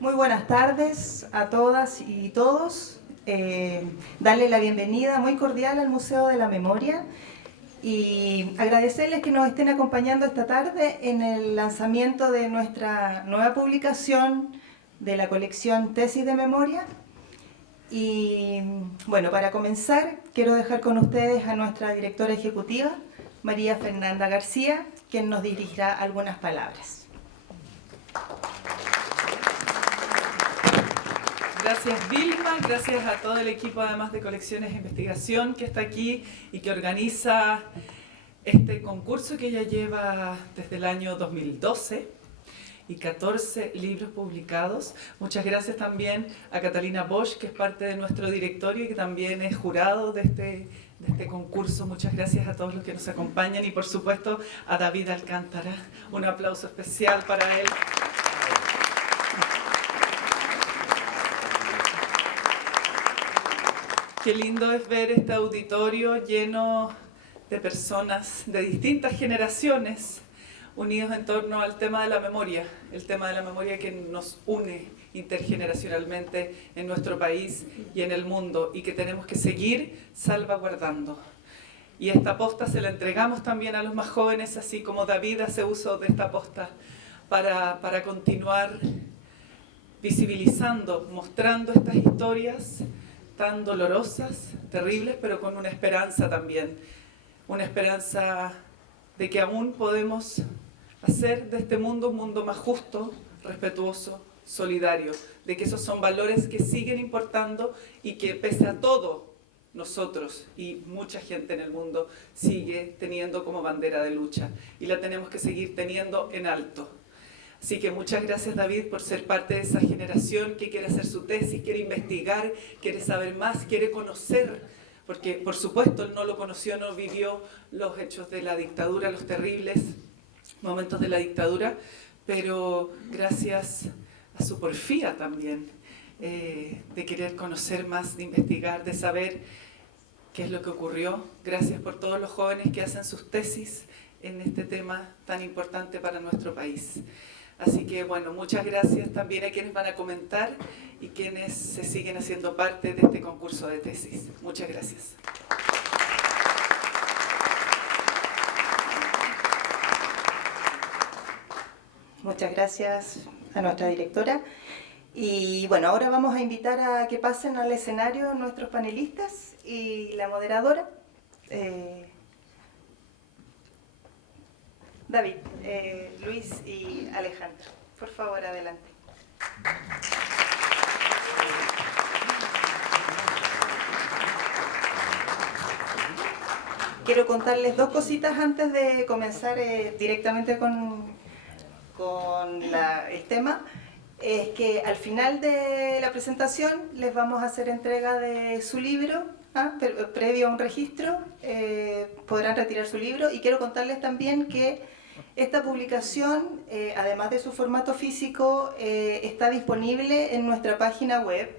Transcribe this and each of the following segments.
Muy buenas tardes a todas y todos. Darle la bienvenida muy cordial al Museo de la Memoria y agradecerles que nos estén acompañando esta tarde en el lanzamiento de nuestra nueva publicación de la colección Tesis de Memoria. Y bueno, para comenzar, quiero dejar con ustedes a nuestra directora ejecutiva, María Fernanda García, quien nos dirigirá algunas palabras. Gracias Vilma, gracias a todo el equipo además de Colecciones e Investigación que está aquí y que organiza este concurso que ya lleva desde el año 2012 y 14 libros publicados. Muchas gracias también a Catalina Bosch, que es parte de nuestro directorio y que también es jurado de este concurso. Muchas gracias a todos los que nos acompañan y por supuesto a David Alcántara. Un aplauso especial para él. Qué lindo es ver este auditorio lleno de personas de distintas generaciones unidos en torno al tema de la memoria, el tema de la memoria que nos une intergeneracionalmente en nuestro país y en el mundo y que tenemos que seguir salvaguardando. Y esta posta se la entregamos también a los más jóvenes, así como David hace uso de esta posta para continuar visibilizando, mostrando estas historias tan dolorosas, terribles, pero con una esperanza también. Una esperanza de que aún podemos hacer de este mundo un mundo más justo, respetuoso, solidario. De que esos son valores que siguen importando y que pese a todo, nosotros y mucha gente en el mundo sigue teniendo como bandera de lucha. Y la tenemos que seguir teniendo en alto. Así que muchas gracias David por ser parte de esa generación que quiere hacer su tesis, quiere investigar, quiere saber más, quiere conocer, porque por supuesto él no lo conoció, no vivió los hechos de la dictadura, los terribles momentos de la dictadura, pero gracias a su porfía también, de querer conocer más, de investigar, de saber qué es lo que ocurrió. Gracias por todos los jóvenes que hacen sus tesis en este tema tan importante para nuestro país. Así que bueno, muchas gracias también a quienes van a comentar y quienes se siguen haciendo parte de este concurso de tesis. Muchas gracias. Muchas gracias a nuestra directora. Y bueno, ahora vamos a invitar a que pasen al escenario nuestros panelistas y la moderadora. David, Luis y Alejandro, por favor, adelante. Quiero contarles dos cositas antes de comenzar directamente con el tema. Es que al final de la presentación les vamos a hacer entrega de su libro, previo a un registro, podrán retirar su libro. Y quiero contarles también que esta publicación, además de su formato físico, está disponible en nuestra página web,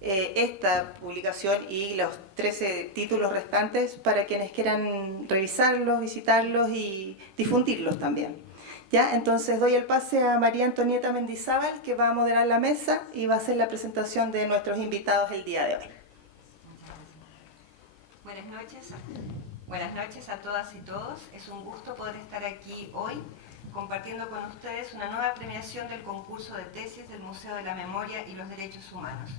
esta publicación y los 13 títulos restantes para quienes quieran revisarlos, visitarlos y difundirlos también. ¿Ya? Entonces doy el pase a María Antonieta Mendizábal, que va a moderar la mesa y va a hacer la presentación de nuestros invitados el día de hoy. Buenas noches a todas y todos. Es un gusto poder estar aquí hoy compartiendo con ustedes una nueva premiación del concurso de tesis del Museo de la Memoria y los Derechos Humanos.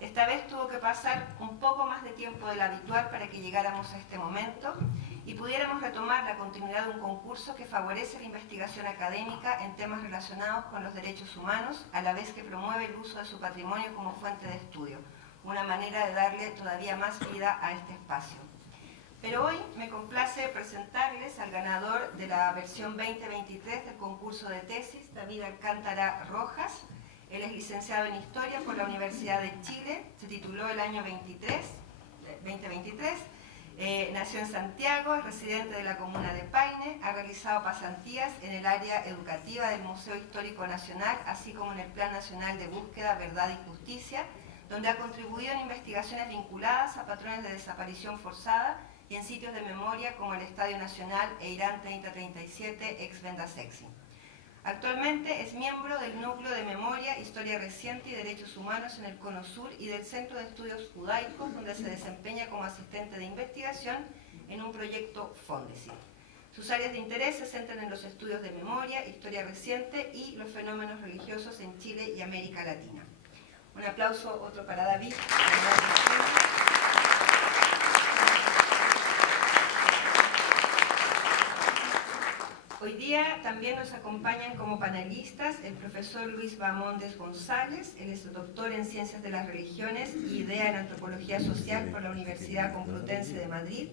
Esta vez tuvo que pasar un poco más de tiempo del habitual para que llegáramos a este momento y pudiéramos retomar la continuidad de un concurso que favorece la investigación académica en temas relacionados con los derechos humanos, a la vez que promueve el uso de su patrimonio como fuente de estudio, una manera de darle todavía más vida a este espacio. Pero hoy me complace presentarles al ganador de la versión 2023 del concurso de tesis, David Alcántara Rojas. Él es licenciado en Historia por la Universidad de Chile, se tituló el año 2023, nació en Santiago, es residente de la comuna de Paine, ha realizado pasantías en el área educativa del Museo Histórico Nacional, así como en el Plan Nacional de Búsqueda, Verdad y Justicia, donde ha contribuido en investigaciones vinculadas a patrones de desaparición forzada y en sitios de memoria como el Estadio Nacional e Irán 3037, ex Venda Sexy. Actualmente es miembro del Núcleo de Memoria, Historia Reciente y Derechos Humanos en el Cono Sur y del Centro de Estudios Judaicos, donde se desempeña como asistente de investigación en un proyecto Fondesit. Sus áreas de interés se centran en los estudios de memoria, historia reciente y los fenómenos religiosos en Chile y América Latina. Un aplauso, otro para David. Hoy día también nos acompañan como panelistas el profesor Luis Bamondes González. Él es doctor en Ciencias de las Religiones y IDEA en Antropología Social por la Universidad Complutense de Madrid.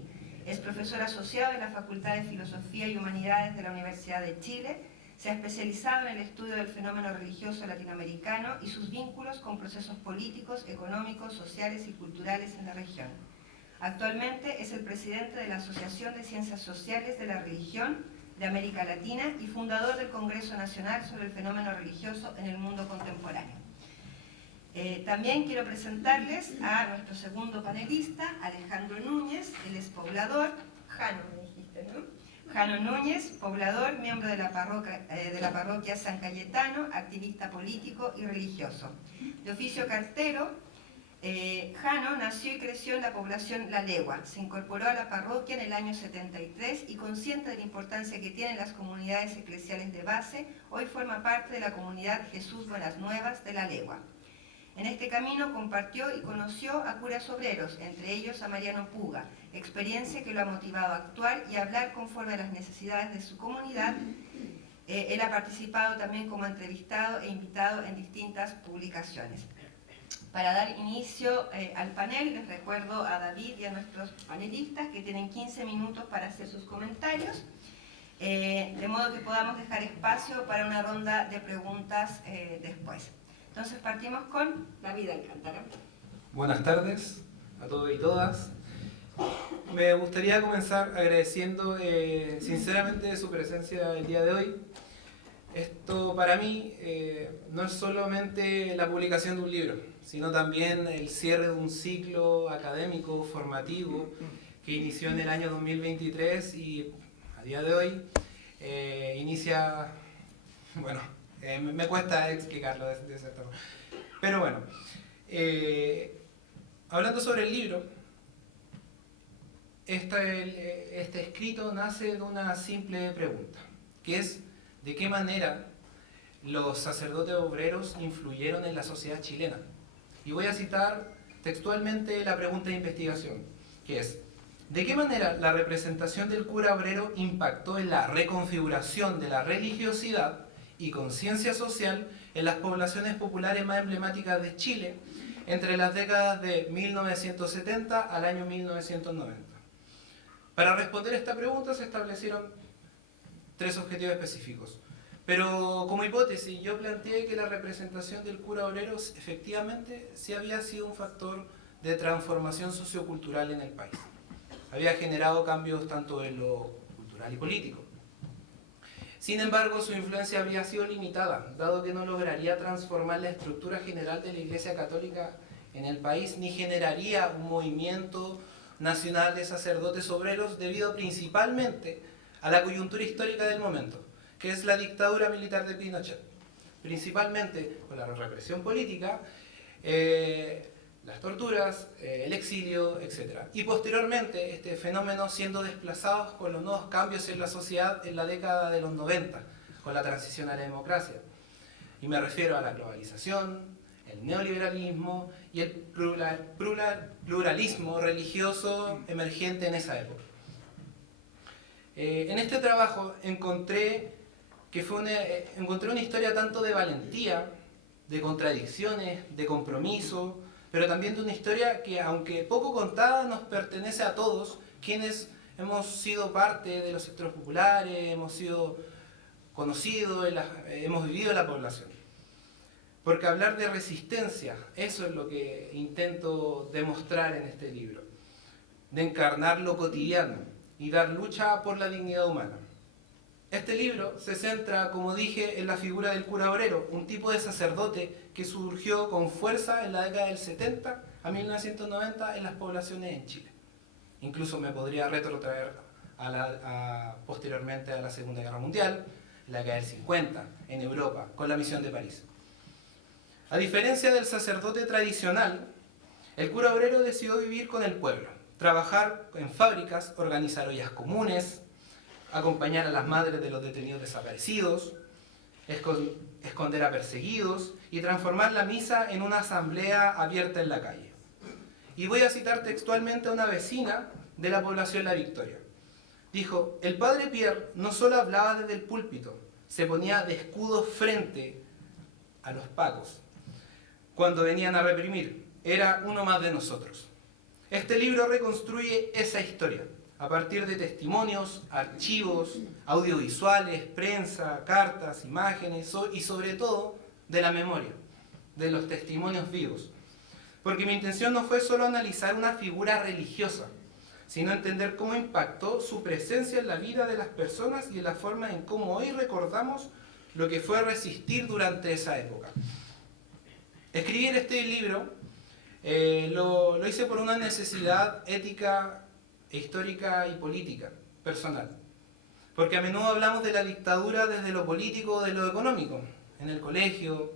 Es profesor asociado en la Facultad de Filosofía y Humanidades de la Universidad de Chile. Se ha especializado en el estudio del fenómeno religioso latinoamericano y sus vínculos con procesos políticos, económicos, sociales y culturales en la región. Actualmente es el presidente de la Asociación de Ciencias Sociales de la Religión de América Latina y fundador del Congreso Nacional sobre el Fenómeno Religioso en el Mundo Contemporáneo. También quiero presentarles a nuestro segundo panelista, Alejandro Núñez. Él es poblador, Jano, me dijiste, ¿no? Jano Núñez, poblador, miembro de la parroquia San Cayetano, activista político y religioso. De oficio cartero, Jano nació y creció en la población La Legua. Se incorporó a la parroquia en el año 73 y consciente de la importancia que tienen las comunidades eclesiales de base, hoy forma parte de la comunidad Jesús Buenas Nuevas de La Legua. En este camino compartió y conoció a curas obreros, entre ellos a Mariano Puga, experiencia que lo ha motivado a actuar y a hablar conforme a las necesidades de su comunidad. Él ha participado también como entrevistado e invitado en distintas publicaciones. Para dar inicio al panel, les recuerdo a David y a nuestros panelistas que tienen 15 minutos para hacer sus comentarios, de modo que podamos dejar espacio para una ronda de preguntas después. Entonces partimos con David Alcántara. Buenas tardes a todos y todas. Me gustaría comenzar agradeciendo sinceramente su presencia el día de hoy. Esto para mí no es solamente la publicación de un libro, sino también el cierre de un ciclo académico, formativo, que inició en el año 2023 y a día de hoy inicia, bueno, me cuesta explicarlo de cierta forma. Pero bueno, hablando sobre el libro, este escrito nace de una simple pregunta, que es ¿de qué manera los sacerdotes obreros influyeron en la sociedad chilena? Y voy a citar textualmente la pregunta de investigación, que es ¿de qué manera la representación del cura obrero impactó en la reconfiguración de la religiosidad y conciencia social en las poblaciones populares más emblemáticas de Chile entre las décadas de 1970 al año 1990? Para responder esta pregunta se establecieron 3 objetivos específicos. Pero como hipótesis yo planteé que la representación del cura obrero efectivamente sí había sido un factor de transformación sociocultural en el país. Había generado cambios tanto en lo cultural y político. Sin embargo, su influencia habría sido limitada, dado que no lograría transformar la estructura general de la Iglesia Católica en el país, ni generaría un movimiento nacional de sacerdotes obreros debido principalmente a la coyuntura histórica del momento, que es la dictadura militar de Pinochet, principalmente con la represión política, las torturas, el exilio, etc. Y posteriormente este fenómeno siendo desplazados con los nuevos cambios en la sociedad en la década de los 90, con la transición a la democracia. Y me refiero a la globalización, el neoliberalismo y el pluralismo religioso emergente en esa época. En este trabajo encontré una historia tanto de valentía, de contradicciones, de compromiso, pero también de una historia que, aunque poco contada, nos pertenece a todos, quienes hemos sido parte de los sectores populares, hemos sido conocidos, hemos vivido en la población. Porque hablar de resistencia, eso es lo que intento demostrar en este libro, de encarnar lo cotidiano y dar lucha por la dignidad humana. Este libro se centra, como dije, en la figura del cura obrero, un tipo de sacerdote que surgió con fuerza en la década del 70 a 1990 en las poblaciones en Chile. Incluso me podría retrotraer posteriormente a la Segunda Guerra Mundial, en la década del 50, en Europa, con la Misión de París. A diferencia del sacerdote tradicional, el cura obrero decidió vivir con el pueblo, trabajar en fábricas, organizar ollas comunes, acompañar a las madres de los detenidos desaparecidos, esconder a perseguidos y transformar la misa en una asamblea abierta en la calle. Y voy a citar textualmente a una vecina de la población La Victoria. Dijo: el padre Pierre no solo hablaba desde el púlpito, se ponía de escudo frente a los pacos cuando venían a reprimir. Era uno más de nosotros. Este libro reconstruye esa historia a partir de testimonios, archivos, audiovisuales, prensa, cartas, imágenes y sobre todo de la memoria, de los testimonios vivos. Porque mi intención no fue solo analizar una figura religiosa, sino entender cómo impactó su presencia en la vida de las personas y en la forma en cómo hoy recordamos lo que fue resistir durante esa época. Escribir este libro lo hice por una necesidad ética, histórica y política, personal. Porque a menudo hablamos de la dictadura desde lo político o de lo económico, en el colegio,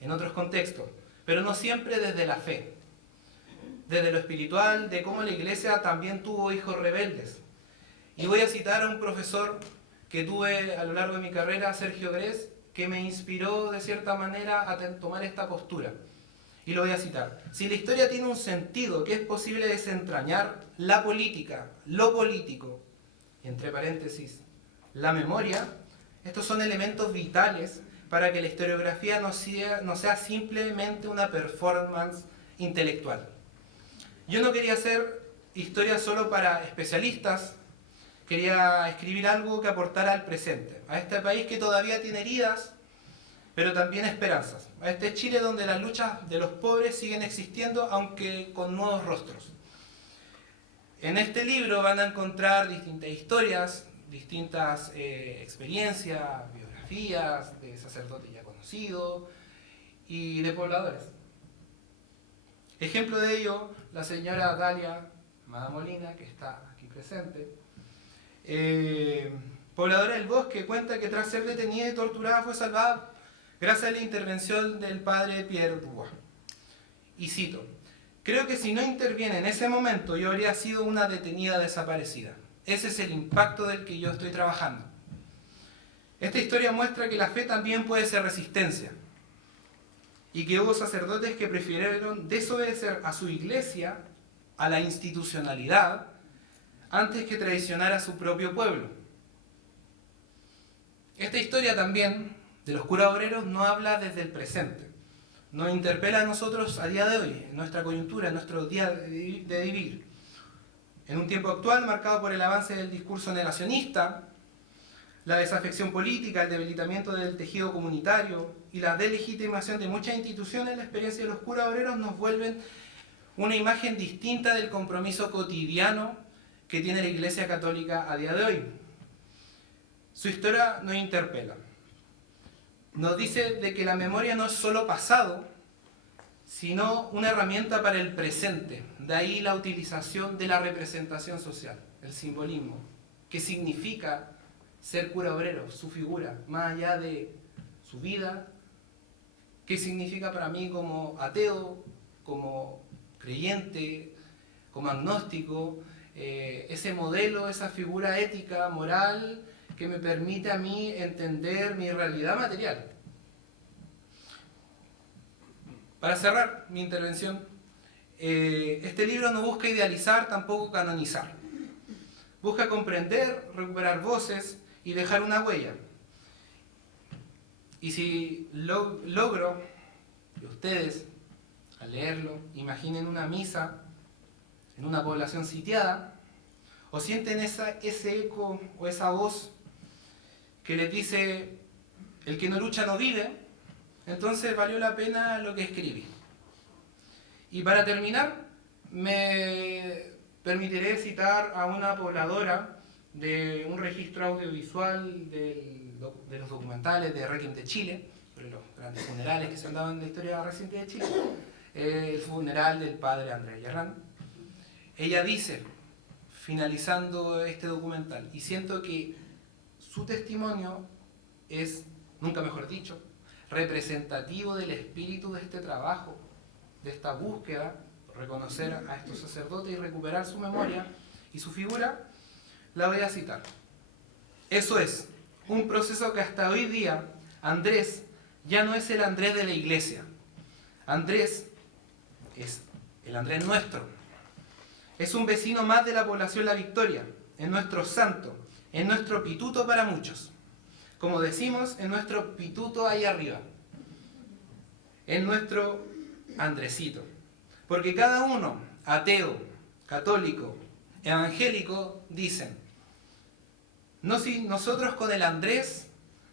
en otros contextos, pero no siempre desde la fe. Desde lo espiritual, de cómo la iglesia también tuvo hijos rebeldes. Y voy a citar a un profesor que tuve a lo largo de mi carrera, Sergio Grés, que me inspiró de cierta manera a tomar esta postura. Y lo voy a citar: si la historia tiene un sentido que es posible desentrañar, la política, lo político, entre paréntesis, la memoria, estos son elementos vitales para que la historiografía no sea simplemente una performance intelectual. Yo no quería hacer historia solo para especialistas, quería escribir algo que aportara al presente, a este país que todavía tiene heridas, pero también esperanzas, a este Chile donde las luchas de los pobres siguen existiendo, aunque con nuevos rostros. En este libro van a encontrar distintas historias, distintas experiencias, biografías de sacerdotes ya conocidos y de pobladores. Ejemplo de ello, la señora Dalia Amada Molina, que está aquí presente, pobladora del Bosque, cuenta que tras ser detenida y torturada fue salvada gracias a la intervención del padre Pierre Dubois. Y cito: creo que si no interviene en ese momento yo habría sido una detenida desaparecida. Ese es el impacto del que yo estoy trabajando. Esta historia muestra que la fe también puede ser resistencia y que hubo sacerdotes que prefirieron desobedecer a su iglesia, a la institucionalidad, antes que traicionar a su propio pueblo. Esta historia también de los curas obreros no habla desde el presente, nos interpela a nosotros a día de hoy, en nuestra coyuntura, en nuestro día de vivir. En un tiempo actual marcado por el avance del discurso negacionista, la desafección política, el debilitamiento del tejido comunitario y la delegitimación de muchas instituciones, la experiencia de los curas obreros nos vuelven una imagen distinta del compromiso cotidiano que tiene la Iglesia Católica a día de hoy. Su historia nos interpela. Nos dice de que la memoria no es solo pasado, sino una herramienta para el presente. De ahí la utilización de la representación social, el simbolismo. ¿Qué significa ser cura obrero? Su figura, más allá de su vida. ¿Qué significa para mí como ateo, como creyente, como agnóstico? Ese modelo, esa figura ética, moral, que me permite a mí entender mi realidad material. Para cerrar mi intervención, este libro no busca idealizar, tampoco canonizar. Busca comprender, recuperar voces y dejar una huella. Y si logro que ustedes, al leerlo, imaginen una misa en una población sitiada, o sienten ese eco o esa voz que les dice: el que no lucha no vive, entonces valió la pena lo que escribí. Y para terminar, me permitiré citar a una pobladora de un registro audiovisual de los documentales de Requiem de Chile, sobre los grandes funerales que se han dado en la historia reciente de Chile, el funeral del padre Andrés Ayarrán. Ella dice, finalizando este documental, y siento que su testimonio es, nunca mejor dicho, representativo del espíritu de este trabajo, de esta búsqueda, reconocer a estos sacerdotes y recuperar su memoria y su figura. La voy a citar. Eso es un proceso que hasta hoy día Andrés ya no es el Andrés de la iglesia. Andrés es el Andrés nuestro. Es un vecino más de la población La Victoria, es nuestro santo, es nuestro pituto para muchos. Como decimos, es nuestro pituto ahí arriba. Es nuestro Andresito. Porque cada uno, ateo, católico, evangélico, dicen, no, si nosotros con el Andrés,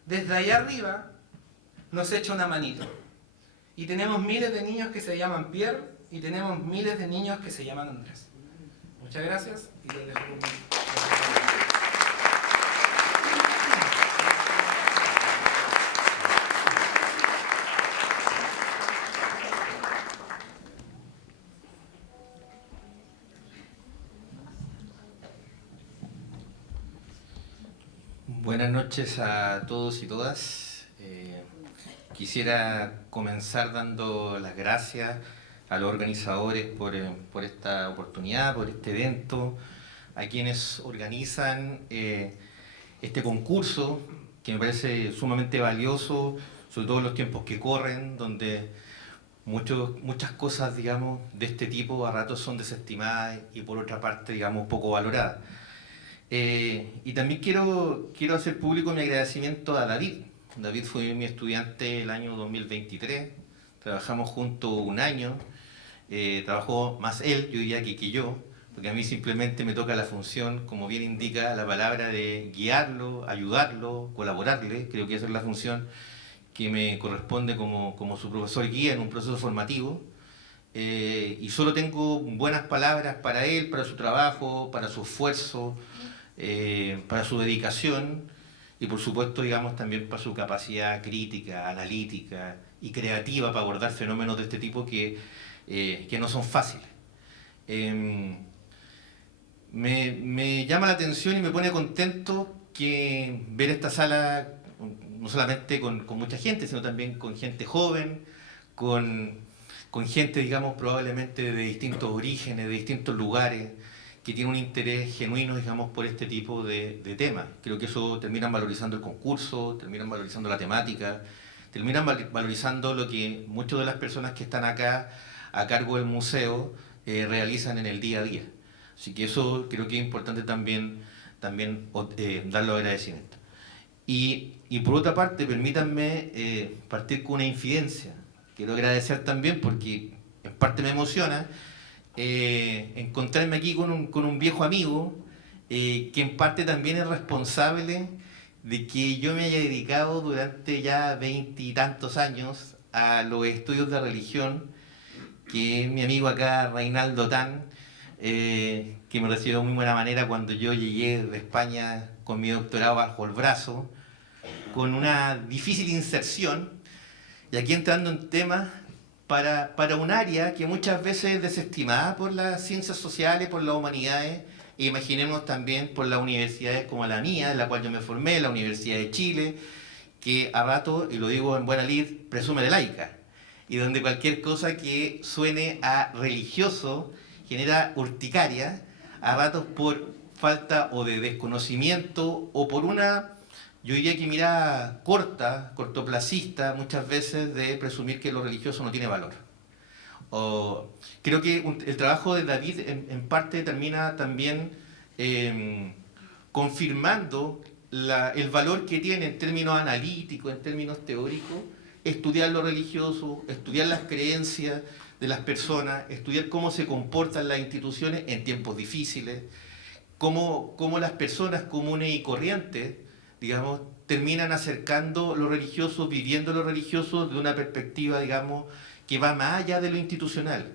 desde allá arriba, nos echa una manito. Y tenemos miles de niños que se llaman Pierre y tenemos miles de niños que se llaman Andrés. Muchas gracias y les dejo un... Buenas noches a todos y todas. Quisiera comenzar dando las gracias a los organizadores por esta oportunidad, por este evento, a quienes organizan este concurso, que me parece sumamente valioso, sobre todo en los tiempos que corren, donde muchas cosas, digamos, de este tipo a ratos son desestimadas y por otra parte, digamos, poco valoradas. Y también quiero hacer público mi agradecimiento a David. David fue mi estudiante el año 2023, trabajamos juntos un año, trabajó más él, yo diría, que yo, porque a mí simplemente me toca la función, como bien indica la palabra, de guiarlo, ayudarlo, colaborarle. Creo que esa es la función que me corresponde como su profesor guía en un proceso formativo. Y solo tengo buenas palabras para él, para su trabajo, para su esfuerzo, para su dedicación y por supuesto, digamos, también para su capacidad crítica, analítica y creativa para abordar fenómenos de este tipo que no son fáciles. Me llama la atención y me pone contento que ver esta sala no solamente con mucha gente, sino también con gente joven, con gente, digamos, probablemente de distintos orígenes, de distintos lugares, que tiene un interés genuino, digamos, por este tipo de temas. Creo que eso termina valorizando el concurso, terminan valorizando la temática, terminan valorizando lo que muchas de las personas que están acá a cargo del museo realizan en el día a día. Así que eso creo que es importante también dar los agradecimientos. Y por otra parte, permítanme partir con una infidencia. Quiero agradecer también porque en parte me emociona encontrarme aquí con un viejo amigo que en parte también es responsable de que yo me haya dedicado durante ya 20 y tantos años a los estudios de religión, que es mi amigo acá, Reinaldo Tan, que me recibió de muy buena manera cuando yo llegué de España con mi doctorado bajo el brazo, con una difícil inserción, y aquí entrando en temas para un área que muchas veces es desestimada por las ciencias sociales, por las humanidades, e imaginemos también por las universidades como la mía, en la cual yo me formé, la Universidad de Chile, que a rato, y lo digo en buena lid, presume de laica, y donde cualquier cosa que suene a religioso genera urticaria, a ratos por falta o de desconocimiento o por una, yo diría que mirada cortoplacista, muchas veces de presumir que lo religioso no tiene valor. Creo que el trabajo de David en parte termina también confirmando el valor que tiene en términos analíticos, en términos teóricos, estudiar lo religioso, estudiar las creencias de las personas, estudiar cómo se comportan las instituciones en tiempos difíciles, cómo las personas comunes y corrientes, digamos, terminan acercando lo religioso, viviendo lo religioso de una perspectiva, digamos, que va más allá de lo institucional,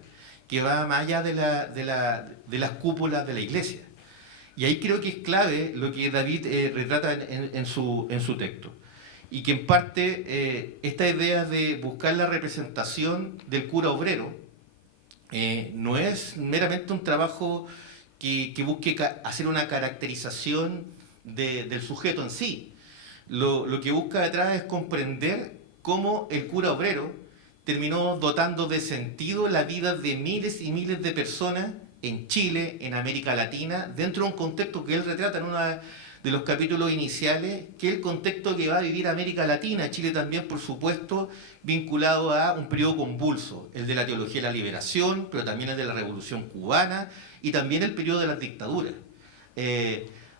que va más allá de las cúpulas de la iglesia. Y ahí creo que es clave lo que David retrata en su texto. Y que en parte esta idea de buscar la representación del cura obrero no es meramente un trabajo que busque hacer una caracterización del sujeto en sí, lo que busca detrás es comprender cómo el cura obrero terminó dotando de sentido la vida de miles y miles de personas en Chile, en América Latina, dentro de un contexto que él retrata en uno de los capítulos iniciales, que es el contexto que va a vivir América Latina, Chile también, por supuesto, vinculado a un periodo convulso, el de la teología de la liberación, pero también el de la Revolución Cubana y también el periodo de las dictaduras.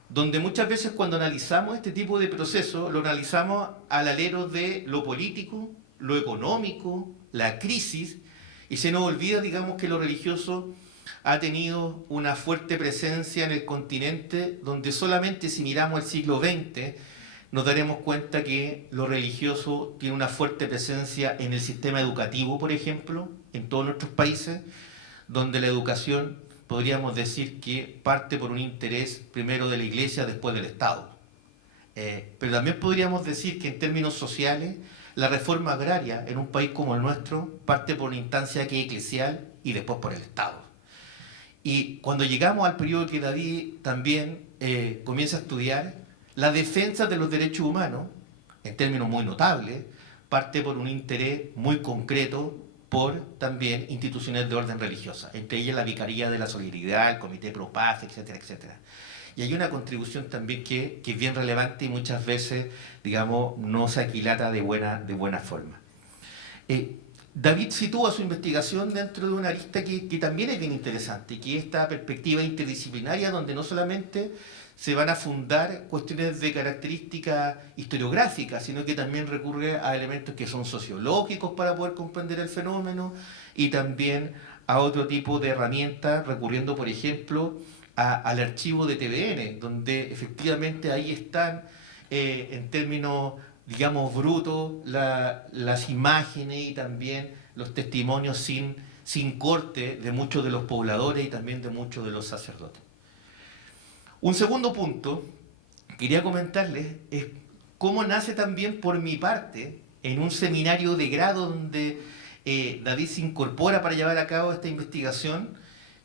Donde muchas veces cuando analizamos este tipo de procesos, lo analizamos al alero de lo político, lo económico, la crisis, y se nos olvida, digamos, que lo religioso ha tenido una fuerte presencia en el continente, donde solamente si miramos el siglo XX nos daremos cuenta que lo religioso tiene una fuerte presencia en el sistema educativo, por ejemplo, en todos nuestros países, donde la educación podríamos decir que parte por un interés primero de la Iglesia, después del Estado. Pero también podríamos decir que en términos sociales, la reforma agraria en un país como el nuestro parte por una instancia que es eclesial y después por el Estado. Y cuando llegamos al periodo que David también comienza a estudiar, la defensa de los derechos humanos, en términos muy notables, parte por un interés muy concreto por también instituciones de orden religiosa, entre ellas la Vicaría de la Solidaridad, el Comité Pro Paz, etcétera, etcétera. Y hay una contribución también que es bien relevante y muchas veces, digamos, no se aquilata de buena forma. David sitúa su investigación dentro de una arista que también es bien interesante, que es esta perspectiva interdisciplinaria donde no solamente se van a fundar cuestiones de característica historiográfica, sino que también recurre a elementos que son sociológicos para poder comprender el fenómeno y también a otro tipo de herramientas, recurriendo, por ejemplo, al archivo de TVN, donde efectivamente ahí están, en términos, digamos, brutos, las imágenes y también los testimonios sin corte de muchos de los pobladores y también de muchos de los sacerdotes. Un segundo punto, quería comentarles, es cómo nace también por mi parte, en un seminario de grado donde David se incorpora para llevar a cabo esta investigación,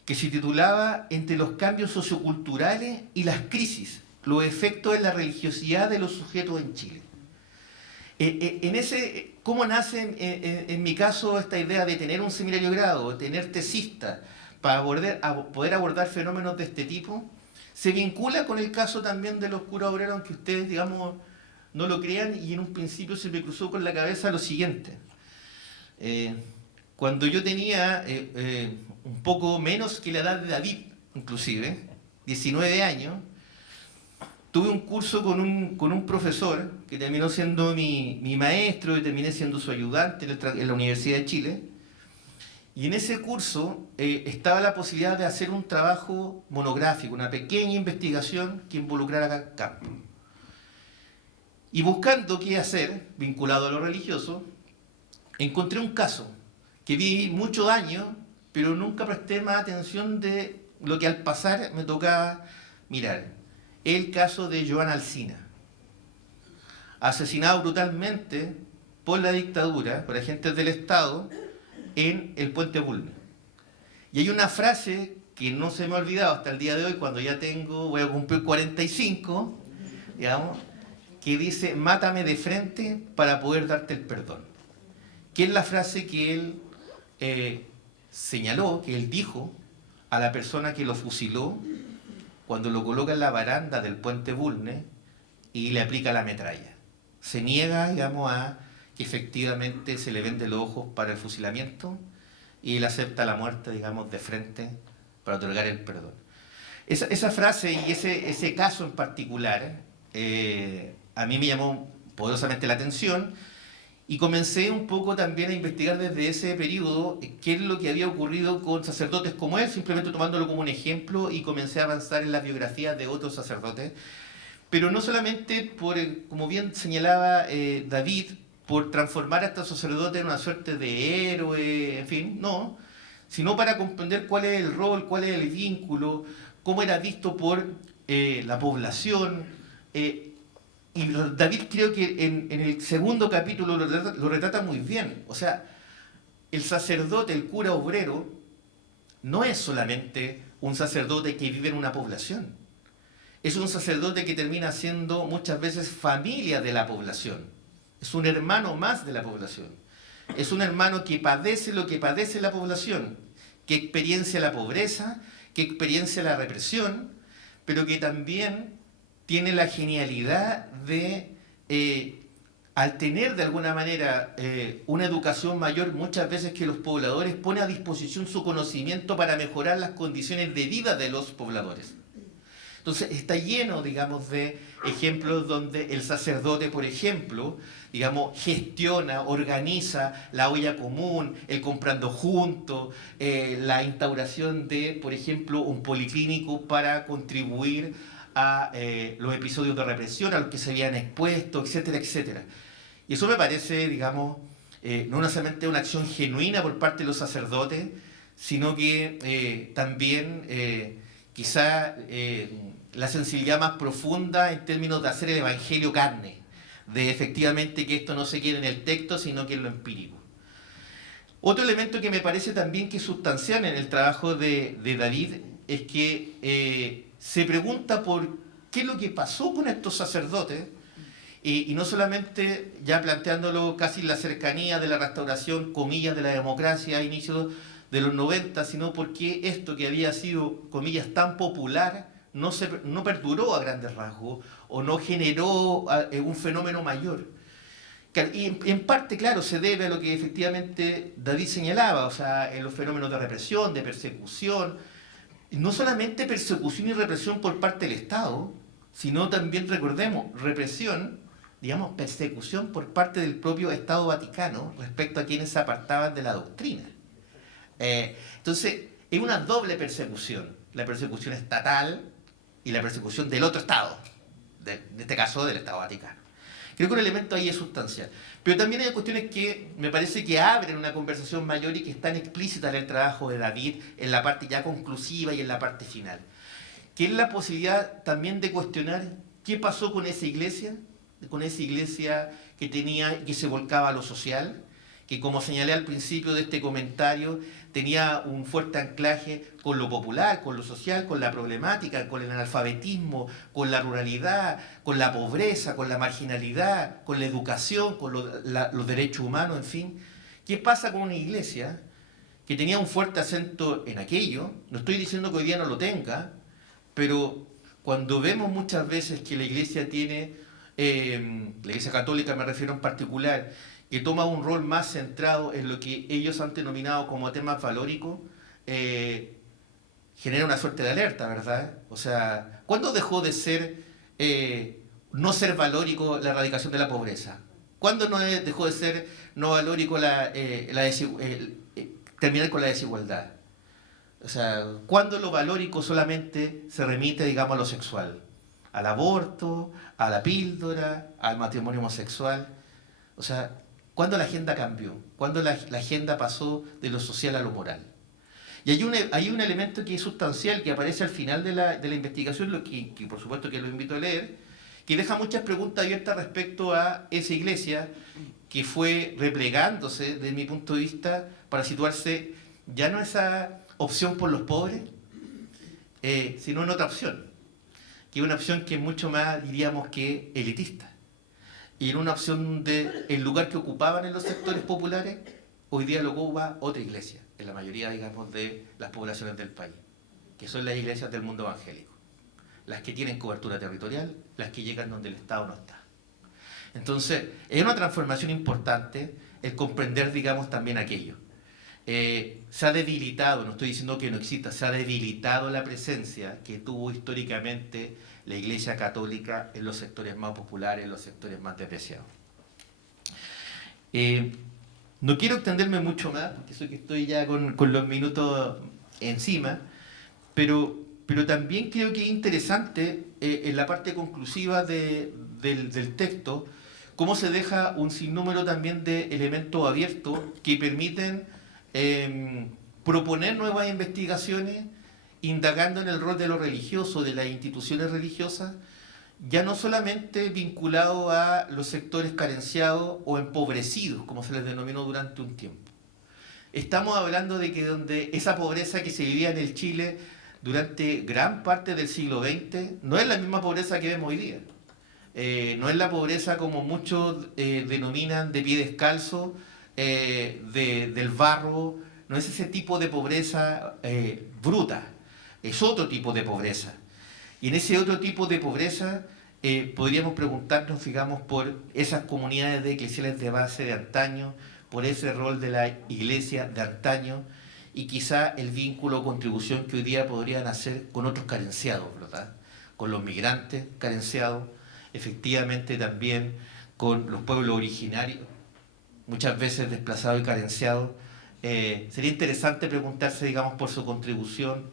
que se titulaba Entre los cambios socioculturales y las crisis, los efectos de la religiosidad de los sujetos en Chile. ¿Cómo nace en mi caso esta idea de tener un seminario de grado, de tener tesistas, para poder abordar fenómenos de este tipo? Se vincula con el caso también de los curas obreros, aunque ustedes, digamos, no lo crean, y en un principio se me cruzó con la cabeza lo siguiente. Cuando yo tenía un poco menos que la edad de David, inclusive, 19 años, tuve un curso con un profesor que terminó siendo mi maestro y terminé siendo su ayudante en la Universidad de Chile. Y en ese curso estaba la posibilidad de hacer un trabajo monográfico, una pequeña investigación que involucrara campo. Y buscando qué hacer, vinculado a lo religioso, encontré un caso que vi muchos años, pero nunca presté más atención de lo que al pasar me tocaba mirar. El caso de Joan Alsina, asesinado brutalmente por la dictadura, por agentes del Estado, en el Puente Bulnes. Y hay una frase que no se me ha olvidado hasta el día de hoy, cuando ya voy a cumplir 45, digamos, que dice, mátame de frente para poder darte el perdón. Que es la frase que él señaló, que él dijo a la persona que lo fusiló cuando lo coloca en la baranda del Puente Bulnes y le aplica la metralla. Se niega, digamos, a que efectivamente se le vende los ojos para el fusilamiento y él acepta la muerte, digamos, de frente para otorgar el perdón. Esa frase y ese caso en particular a mí me llamó poderosamente la atención y comencé un poco también a investigar desde ese periodo qué es lo que había ocurrido con sacerdotes como él, simplemente tomándolo como un ejemplo, y comencé a avanzar en las biografías de otros sacerdotes, pero no solamente por, como bien señalaba David, por transformar a estos sacerdotes en una suerte de héroe, en fin, no, sino para comprender cuál es el rol, cuál es el vínculo, cómo era visto por la población. Y David creo que en el segundo capítulo lo retrata muy bien. O sea, el sacerdote, el cura obrero, no es solamente un sacerdote que vive en una población. es un sacerdote que termina siendo muchas veces familia de la población. Es un hermano más de la población. Es un hermano que padece lo que padece la población, que experiencia la pobreza, que experiencia la represión, pero que también tiene la genialidad de, al tener de alguna manera una educación mayor, muchas veces que los pobladores, pone a disposición su conocimiento para mejorar las condiciones de vida de los pobladores. Entonces está lleno, digamos, de ejemplos donde el sacerdote, por ejemplo, digamos, gestiona, organiza la olla común, el comprando juntos, la instauración de, por ejemplo, un policlínico para contribuir a los episodios de represión a los que se habían expuesto, etcétera, etcétera. Y eso me parece, digamos, no solamente una acción genuina por parte de los sacerdotes, sino que también quizá la sensibilidad más profunda en términos de hacer el evangelio carne, de efectivamente que esto no se quede en el texto, sino que en lo empírico. Otro elemento que me parece también que es sustancial en el trabajo de David es que se pregunta por qué es lo que pasó con estos sacerdotes, y no solamente ya planteándolo casi en la cercanía de la restauración, comillas, de la democracia a inicios de los 90, sino porque esto que había sido, comillas, tan popular, no perduró a grandes rasgos o no generó un fenómeno mayor. Y en parte, claro, se debe a lo que efectivamente David señalaba, o sea, en los fenómenos de represión, de persecución, no solamente persecución y represión por parte del Estado, sino también, recordemos, represión, digamos, persecución por parte del propio Estado Vaticano respecto a quienes se apartaban de la doctrina. Entonces, es una doble persecución, la persecución estatal y la persecución del otro Estado, en este caso del Estado Vaticano. Creo que un elemento ahí es sustancial. Pero también hay cuestiones que me parece que abren una conversación mayor y que están explícitas en el trabajo de David, en la parte ya conclusiva y en la parte final. Que es la posibilidad también de cuestionar qué pasó con esa iglesia que se volcaba a lo social, que como señalé al principio de este comentario, tenía un fuerte anclaje con lo popular, con lo social, con la problemática, con el analfabetismo, con la ruralidad, con la pobreza, con la marginalidad, con la educación, con los derechos humanos, en fin. ¿Qué pasa con una iglesia que tenía un fuerte acento en aquello? No estoy diciendo que hoy día no lo tenga, pero cuando vemos muchas veces que la iglesia tiene, la iglesia católica me refiero en particular, que toma un rol más centrado en lo que ellos han denominado como temas valóricos, genera una suerte de alerta, ¿verdad? O sea, ¿cuándo dejó de ser, no ser valórico la erradicación de la pobreza? ¿Cuándo dejó de ser no valórico terminar con la desigualdad? O sea, ¿cuándo lo valórico solamente se remite, digamos, a lo sexual? Al aborto, a la píldora, al matrimonio homosexual. O sea, ¿cuándo la agenda cambió? ¿Cuándo la agenda pasó de lo social a lo moral? Y hay un elemento que es sustancial, que aparece al final de la investigación, que por supuesto que lo invito a leer, que deja muchas preguntas abiertas respecto a esa iglesia que fue replegándose, desde mi punto de vista, para situarse ya no esa opción por los pobres, sino en otra opción, que es una opción que es mucho más, diríamos, que elitista. Y en una opción el lugar que ocupaban en los sectores populares, hoy día lo ocupa otra iglesia, en la mayoría, digamos, de las poblaciones del país, que son las iglesias del mundo evangélico, las que tienen cobertura territorial, las que llegan donde el Estado no está. Entonces, es una transformación importante el comprender, digamos, también aquello. Se ha debilitado, no estoy diciendo que no exista, se ha debilitado la presencia que tuvo históricamente la Iglesia Católica en los sectores más populares, en los sectores más despreciados. No quiero extenderme mucho más, porque sé que estoy ya con los minutos encima, pero también creo que es interesante en la parte conclusiva del texto, cómo se deja un sinnúmero también de elementos abiertos que permiten proponer nuevas investigaciones, indagando en el rol de lo religioso, de las instituciones religiosas, ya no solamente vinculado a los sectores carenciados o empobrecidos, como se les denominó durante un tiempo. Estamos hablando de que donde esa pobreza que se vivía en el Chile durante gran parte del siglo XX no es la misma pobreza que vemos hoy día. No es la pobreza como muchos denominan de pie descalzo, del barro, no es ese tipo de pobreza bruta, es otro tipo de pobreza. Y en ese otro tipo de pobreza podríamos preguntarnos, digamos, por esas comunidades de eclesiales de base de antaño, por ese rol de la iglesia de antaño, y quizá el vínculo o contribución que hoy día podrían hacer con otros carenciados, ¿verdad? Con los migrantes carenciados, efectivamente también con los pueblos originarios, muchas veces desplazados y carenciados. Sería interesante preguntarse, digamos, por su contribución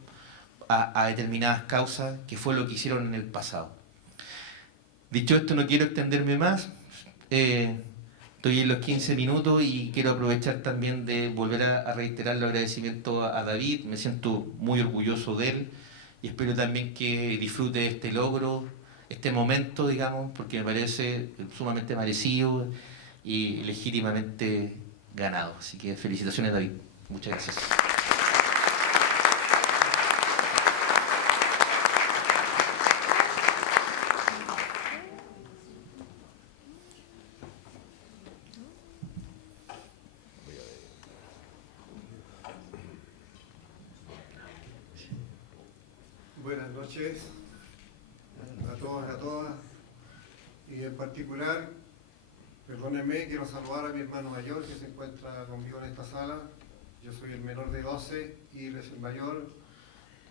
a determinadas causas, que fue lo que hicieron en el pasado. Dicho esto, no quiero extenderme más. Estoy en los 15 minutos y quiero aprovechar también de volver a reiterar el agradecimiento a David. Me siento muy orgulloso de él y espero también que disfrute este logro, este momento, digamos, porque me parece sumamente merecido y legítimamente ganado. Así que felicitaciones, David. Muchas gracias. Buenas noches a todos y a todas, y en particular, perdónenme, quiero saludar a mi hermano mayor que se encuentra conmigo en esta sala. Yo soy el menor de 12 y él es el mayor,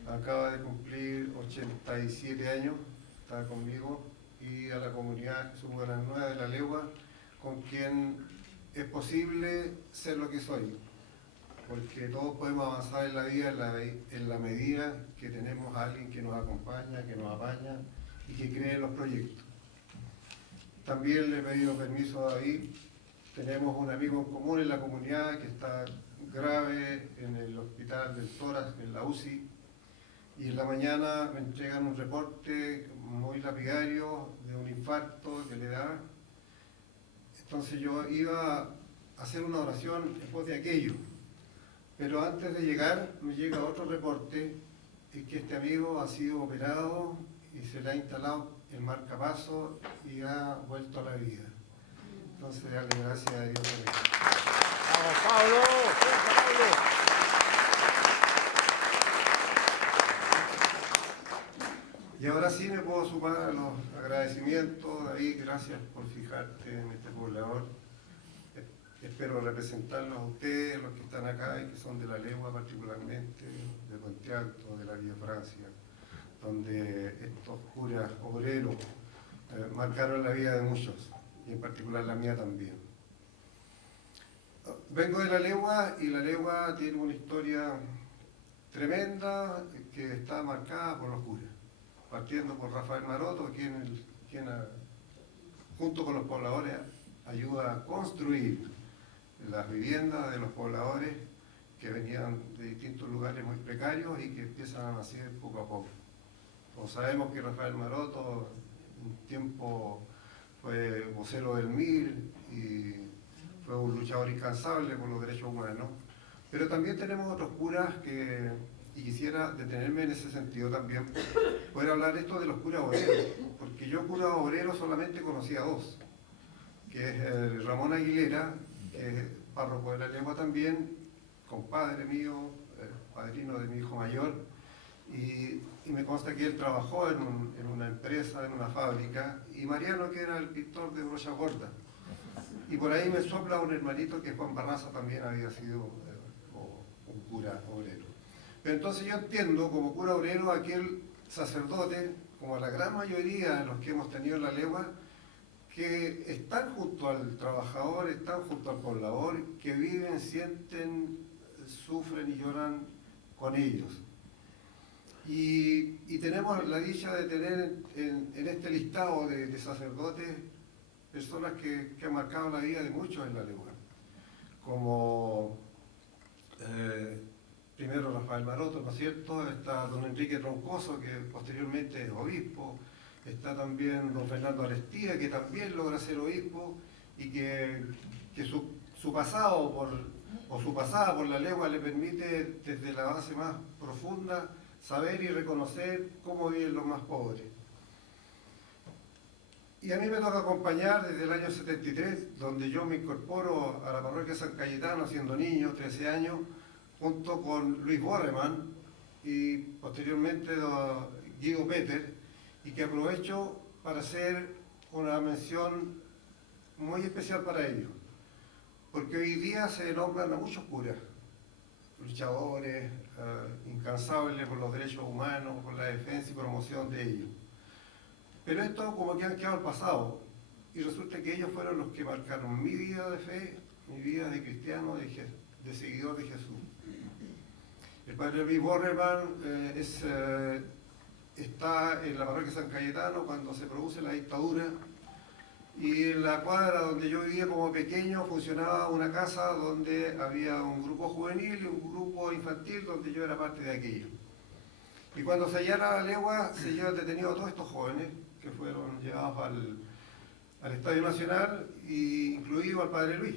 acaba de cumplir 87 años, está conmigo, y a la comunidad Jesús Buenas Nuevas de La Legua, con quien es posible ser lo que soy, porque todos podemos avanzar en la vida en la medida que tenemos a alguien que nos acompaña, que nos apaña y que cree en los proyectos. También le he pedido permiso a David. Tenemos un amigo en común en la comunidad que está grave en el hospital del tórax, en la UCI, y en la mañana me entregan un reporte muy lapidario de un infarto que le da. Entonces yo iba a hacer una oración después de aquello. Pero antes de llegar, me llega otro reporte, es que este amigo ha sido operado y se le ha instalado el marcapaso y ha vuelto a la vida. Entonces, darle gracias a Dios por eso. ¡Vamos, Pablo! Y ahora sí me puedo sumar a los agradecimientos. David, gracias por fijarte en este poblador. Espero representarlos a ustedes, los que están acá y que son de La Legua particularmente, de Puente Alto, de la Villa Francia, donde estos curas obreros marcaron la vida de muchos, y en particular la mía también. Vengo de La Legua y La Legua tiene una historia tremenda que está marcada por los curas, partiendo por Rafael Maroto, quien junto con los pobladores ayuda a construir las viviendas de los pobladores que venían de distintos lugares muy precarios y que empiezan a nacer poco a poco. Como sabemos que Rafael Maroto un tiempo fue vocero del MIR y fue un luchador incansable por los derechos humanos, pero también tenemos otros curas y quisiera detenerme en ese sentido también, poder hablar esto de los curas obreros, porque yo cura obrero solamente conocía dos, que es Ramón Aguilera, que es párroco de La Legua también, compadre mío, padrino de mi hijo mayor, y me consta que él trabajó en una empresa, en una fábrica, y Mariano, que era el pintor de brocha gorda. Y por ahí me sopla un hermanito que Juan Barraza también había sido un cura obrero. Pero entonces yo entiendo como cura obrero aquel sacerdote, como la gran mayoría de los que hemos tenido en La Legua, que están junto al trabajador, están junto al poblador, que viven, sienten, sufren y lloran con ellos. Y tenemos la dicha de tener en este listado de sacerdotes personas que han marcado la vida de muchos en La Legua, como primero Rafael Maroto, ¿no es cierto? Está don Enrique Troncoso, que posteriormente es obispo. Está también don Fernando Arestía, que también logra ser obispo y que su pasado su pasada por La Legua le permite desde la base más profunda saber y reconocer cómo viven los más pobres. Y a mí me toca acompañar desde el año 73, donde yo me incorporo a la parroquia San Cayetano siendo niño, 13 años, junto con Luis Borreman y posteriormente Guido Peter, y que aprovecho para hacer una mención muy especial para ellos, porque hoy día se nombran a muchos curas, luchadores, incansables por los derechos humanos, por la defensa y promoción de ellos. Pero esto como que han quedado al pasado, y resulta que ellos fueron los que marcaron mi vida de fe, mi vida de cristiano, de seguidor de Jesús. El padre Luis Borreman está en la parroquia San Cayetano cuando se produce la dictadura, y en la cuadra donde yo vivía como pequeño funcionaba una casa donde había un grupo juvenil y un grupo infantil donde yo era parte de aquello. Y cuando se allana la legua se llevan detenidos a todos estos jóvenes que fueron llevados al Estadio Nacional, incluido al padre Luis.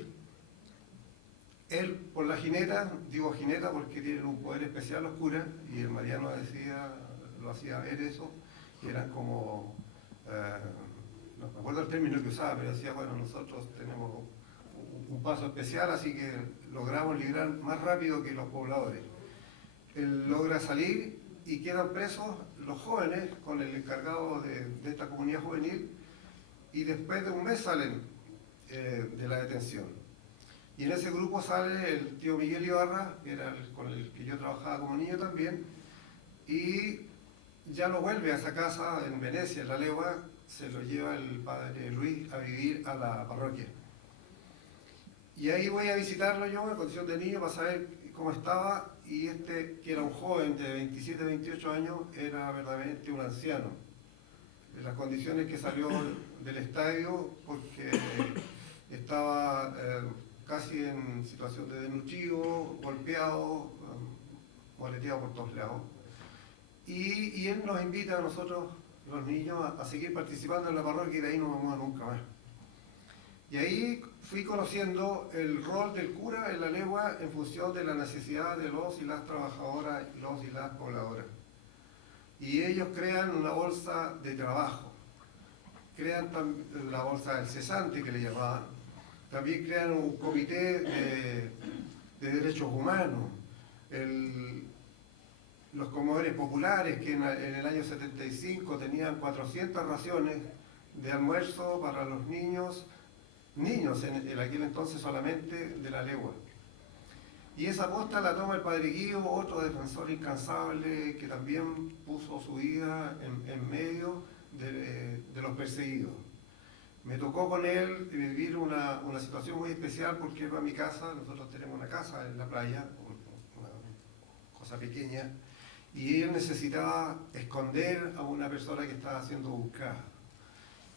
Él, por la jineta, digo jineta porque tienen un poder especial los curas, y el Mariano lo hacía ver eso, que eran como, no me acuerdo el término que usaba, pero decía, bueno, nosotros tenemos un paso especial, así que logramos librar más rápido que los pobladores. Él logra salir y quedan presos los jóvenes con el encargado de esta comunidad juvenil, y después de un mes salen de la detención. Y en ese grupo sale el tío Miguel Ibarra, que era con el que yo trabajaba como niño también, y ya lo vuelve a esa casa en Venecia, en La Legua, se lo lleva el padre Luis a vivir a la parroquia. Y ahí voy a visitarlo yo en condición de niño para saber cómo estaba, y que era un joven de 27, 28 años, era verdaderamente un anciano. En las condiciones que salió del estadio, porque estaba casi en situación de desnutrido, golpeado, moleteado por todos lados. Y él nos invita a nosotros, los niños, a seguir participando en la parroquia, y de ahí no vamos a nunca más. Y ahí fui conociendo el rol del cura en la legua en función de la necesidad de los y las trabajadoras, los y las pobladoras. Y ellos crean una bolsa de trabajo, crean la bolsa del cesante que le llamaban, también crean un comité de derechos humanos, los comedores populares que en el año 75 tenían 400 raciones de almuerzo para los niños en aquel entonces solamente de la legua. Y esa posta la toma el padre Guido, otro defensor incansable que también puso su vida en medio de los perseguidos. Me tocó con él vivir una situación muy especial porque fue a mi casa, nosotros tenemos una casa en la playa, una cosa pequeña, y él necesitaba esconder a una persona que estaba siendo buscada.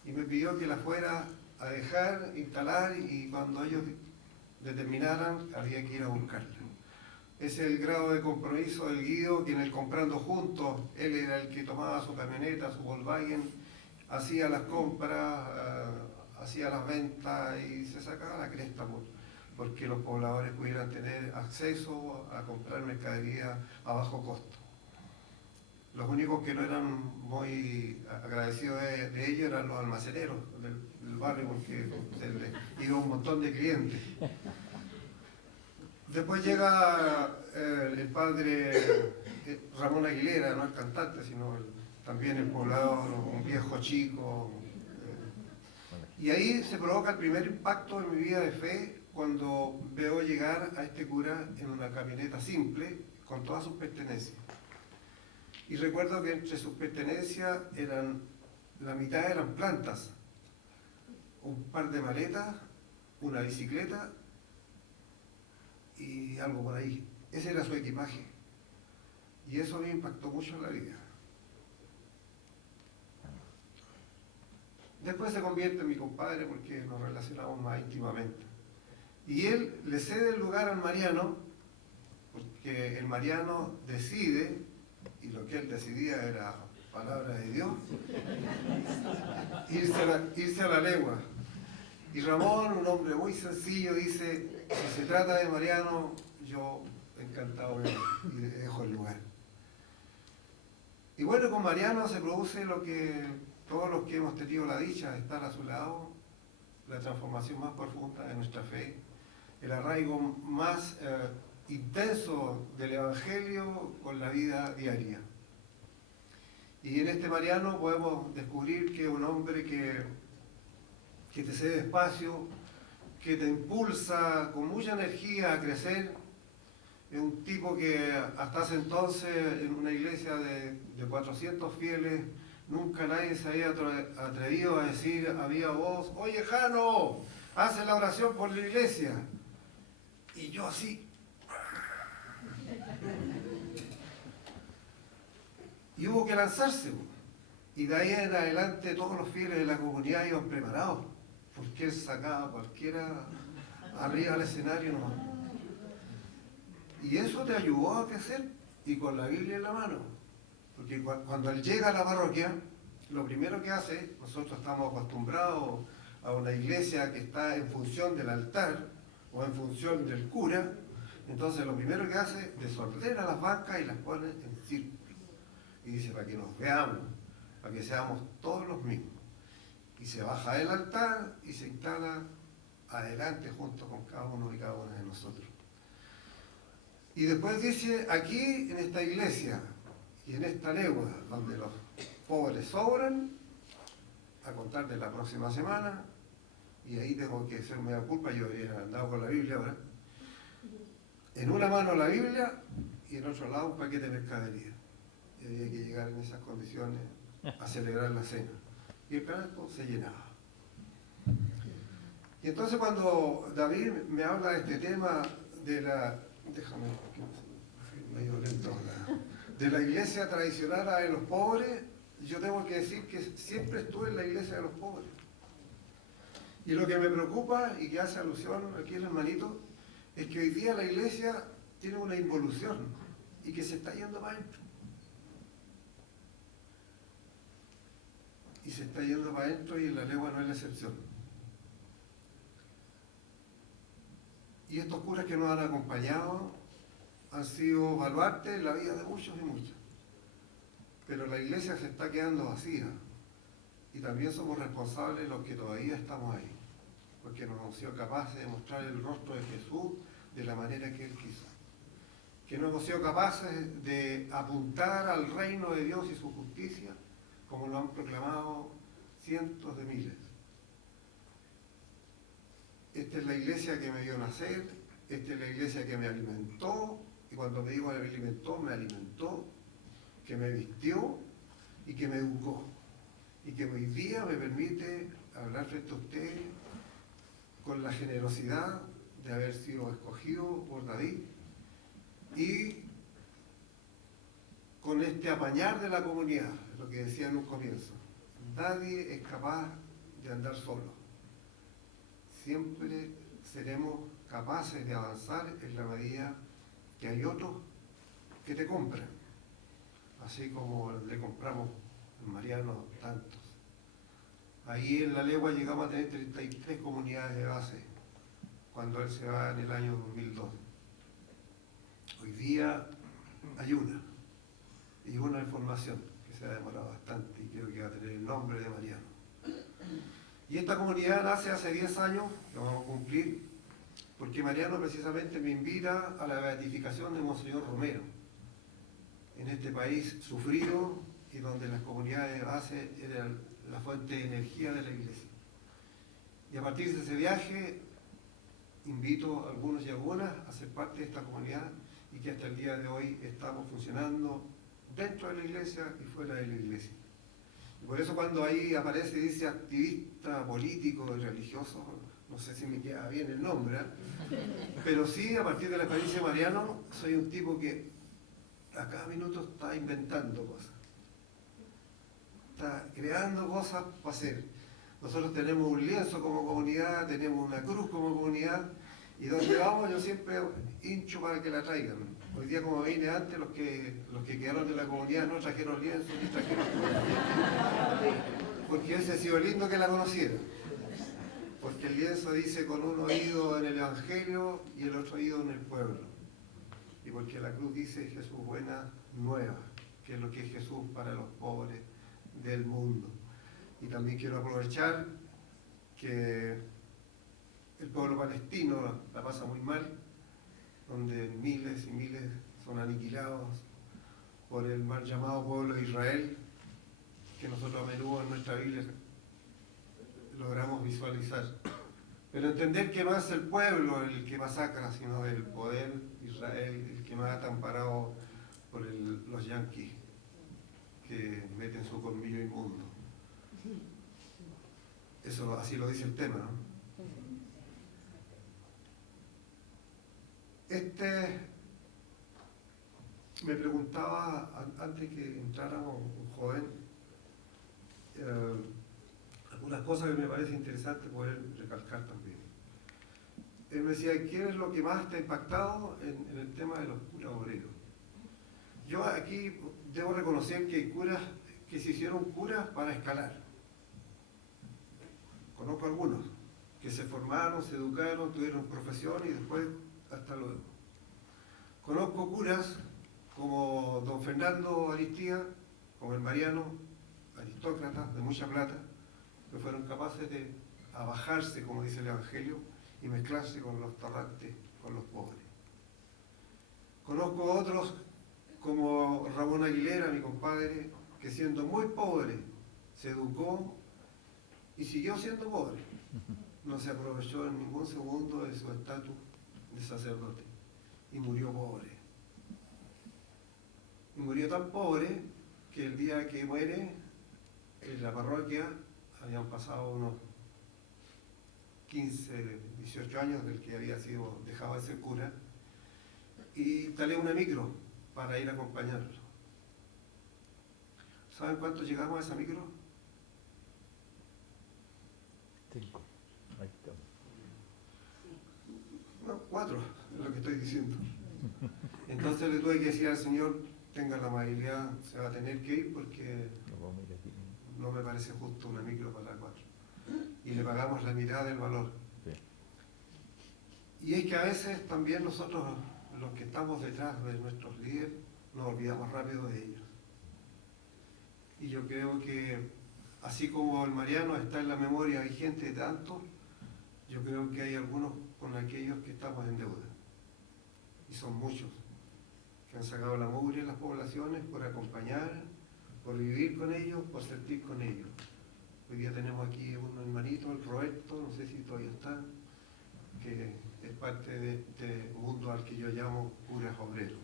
Y me pidió que la fuera a dejar, instalar, y cuando ellos determinaran había que ir a buscarla. Ese es el grado de compromiso del Guido, que en el Comprando Juntos, él era el que tomaba su camioneta, su Volkswagen, hacía las compras, hacía las ventas y se sacaba la cresta porque los pobladores pudieran tener acceso a comprar mercadería a bajo costo. Los únicos que no eran muy agradecidos de ellos eran los almaceneros del barrio, porque se les iba un montón de clientes. Después llega el padre Ramón Aguilera, no el cantante, sino también el poblado, un viejo chico. Y ahí se provoca el primer impacto en mi vida de fe cuando veo llegar a este cura en una camioneta simple con todas sus pertenencias. Y recuerdo que entre sus pertenencias la mitad eran plantas, un par de maletas, una bicicleta y algo por ahí. Ese era su equipaje. Y eso me impactó mucho en la vida. Después se convierte en mi compadre porque nos relacionamos más íntimamente. Y él le cede el lugar al Mariano, porque el Mariano decide, y lo que él decidía era palabra de Dios, irse a la legua. Y Ramón, un hombre muy sencillo, dice, si se trata de Mariano, yo encantado y le dejo el lugar. Y bueno, con Mariano se produce lo que todos los que hemos tenido la dicha de estar a su lado, la transformación más profunda de nuestra fe, el arraigo más intenso del Evangelio con la vida diaria. Y en este Mariano podemos descubrir que es un hombre que te cede espacio, que te impulsa con mucha energía a crecer. Es un tipo que hasta hace entonces en una iglesia de 400 fieles nunca nadie se había atrevido a decir a viva voz: oye Jano, hace la oración por la iglesia. Y yo así. Y hubo que lanzarse. Y de ahí en adelante todos los fieles de la comunidad iban preparados, porque él sacaba a cualquiera arriba al escenario nomás. Y eso te ayudó a crecer, y con la Biblia en la mano. Porque cuando él llega a la parroquia, lo primero que hace, nosotros estamos acostumbrados a una iglesia que está en función del altar o en función del cura, entonces lo primero que hace, desordena las bancas y las pone en círculo. Y dice, para que nos veamos, para que seamos todos los mismos. Y se baja del altar y se instala adelante junto con cada uno y cada una de nosotros. Y después dice, aquí en esta iglesia y en esta legua, donde los pobres sobran, a contar de la próxima semana, y ahí tengo que hacer media culpa, yo había andado con la Biblia ahora, en una mano la Biblia y en otro lado un paquete de mercadería. Y había que llegar en esas condiciones a celebrar la cena. Y el canal se llenaba. Y entonces cuando David me habla de este tema de la... Déjame, medio lento ahora. De la iglesia tradicional de los pobres, yo tengo que decir que siempre estuve en la iglesia de los pobres. Y lo que me preocupa, y que hace alusión aquí el hermanito, es que hoy día la iglesia tiene una involución y que se está yendo para adentro. Y se está yendo para adentro y en la legua no es la excepción. Y estos curas que nos han acompañado han sido baluartes en la vida de muchos y muchas. Pero la iglesia se está quedando vacía. Y también somos responsables los que todavía estamos ahí. Porque no hemos sido capaces de mostrar el rostro de Jesús de la manera que Él quiso. Que no hemos sido capaces de apuntar al reino de Dios y su justicia, como lo han proclamado cientos de miles. Esta es la iglesia que me vio nacer, esta es la iglesia que me alimentó, y cuando me digo me alimentó, que me vistió y que me educó. Y que hoy día me permite hablar frente a ustedes con la generosidad de haber sido escogido por David y con este apañar de la comunidad, lo que decía en un comienzo. Nadie es capaz de andar solo. Siempre seremos capaces de avanzar en la medida que hay otros que te compran, así como le compramos a Mariano tantos. Ahí en la legua llegamos a tener 33 comunidades de base cuando él se va en el año 2002. Hoy día hay una, y una en formación, que se ha demorado bastante y creo que va a tener el nombre de Mariano. Y esta comunidad nace hace 10 años, que vamos a cumplir, porque Mariano precisamente me invita a la beatificación de Monseñor Romero, en este país sufrido y donde las comunidades de base eran la fuente de energía de la iglesia. Y a partir de ese viaje, invito a algunos y algunas a ser parte de esta comunidad y que hasta el día de hoy estamos funcionando dentro de la iglesia y fuera de la iglesia. Y por eso cuando ahí aparece y dice activista, político y religioso, no sé si me queda bien el nombre, pero sí, a partir de la experiencia de Mariano, soy un tipo que a cada minuto está inventando cosas. Está creando cosas para hacer. Nosotros tenemos un lienzo como comunidad, tenemos una cruz como comunidad, y donde vamos yo siempre hincho para que la traigan. Hoy día, como vine antes, los que quedaron de la comunidad no trajeron lienzo ni trajeron cruz. Porque hubiese sido lindo que la conocieran. Porque el lienzo dice con un oído en el Evangelio y el otro oído en el pueblo. Y porque la cruz dice Jesús buena nueva, que es lo que es Jesús para los pobres del mundo. Y también quiero aprovechar que el pueblo palestino la pasa muy mal, donde miles y miles son aniquilados por el mal llamado pueblo de Israel, que nosotros a menudo en nuestra Biblia logramos visualizar. Pero entender que no es el pueblo el que masacra, sino el poder Israel, el que más está amparado por los yanquis, que meten su colmillo inmundo. Eso así lo dice el tema, ¿no? Me preguntaba, antes que entráramos, un joven, algunas cosas que me parece interesante poder recalcar también. Él me decía, ¿qué es lo que más te ha impactado en el tema de los curas obreros? Yo aquí debo reconocer que hay curas que se hicieron curas para escalar. Conozco algunos que se formaron, se educaron, tuvieron profesión y después hasta luego. Conozco curas como don Fernando Aristía, como el Mariano, aristócratas de mucha plata, que fueron capaces de abajarse, como dice el Evangelio, y mezclarse con los torrantes, con los pobres. Conozco otros como Ramón Aguilera, mi compadre, que siendo muy pobre, se educó y siguió siendo pobre. No se aprovechó en ningún segundo de su estatus de sacerdote y murió pobre. Y murió tan pobre que el día que muere, en la parroquia habían pasado unos 15, 18 años del que había sido dejado de ser cura, y instalé una micro para ir a acompañarlo. ¿Saben cuánto llegamos a esa micro? 5. Ahí está. No, 4, es lo que estoy diciendo. Entonces le tuve que decir al Señor, tenga la amabilidad, se va a tener que ir porque no me parece justo una micro para 4. Y le pagamos la mitad del valor. Sí. Y es que a veces también nosotros, los que estamos detrás de nuestros líderes, nos olvidamos rápido de ellos. Y yo creo que, así como el Mariano está en la memoria vigente de tantos, yo creo que hay algunos con aquellos que estamos en deuda. Y son muchos, que han sacado la mugre en las poblaciones por acompañar, por vivir con ellos, por sentir con ellos. Hoy día tenemos aquí un hermanito, el Roberto, no sé si todavía está, que es parte de este mundo al que yo llamo curas obreros.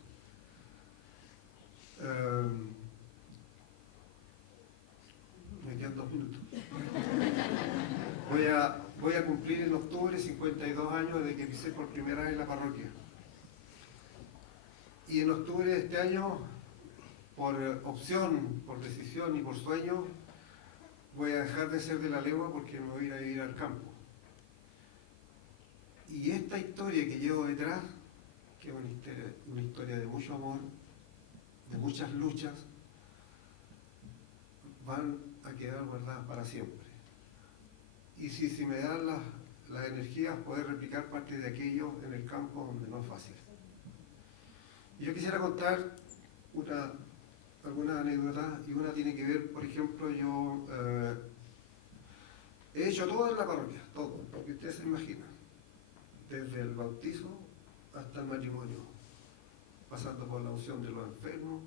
Me quedan 2 minutos. Voy a cumplir en octubre 52 años desde que pisé por primera vez en la parroquia. Y en octubre de este año, por opción, por decisión y por sueño, voy a dejar de ser de la legua porque me voy a ir a vivir al campo. Y esta historia que llevo detrás, que es una historia de mucho amor, de muchas luchas, van a quedar guardadas para siempre. Y si me dan las energías, poder replicar parte de aquello en el campo donde no es fácil. Y yo quisiera contar algunas anécdotas, y una tiene que ver, por ejemplo, yo he hecho todo en la parroquia, todo, lo que ustedes se imaginan, desde el bautizo hasta el matrimonio, pasando por la unción de los enfermos,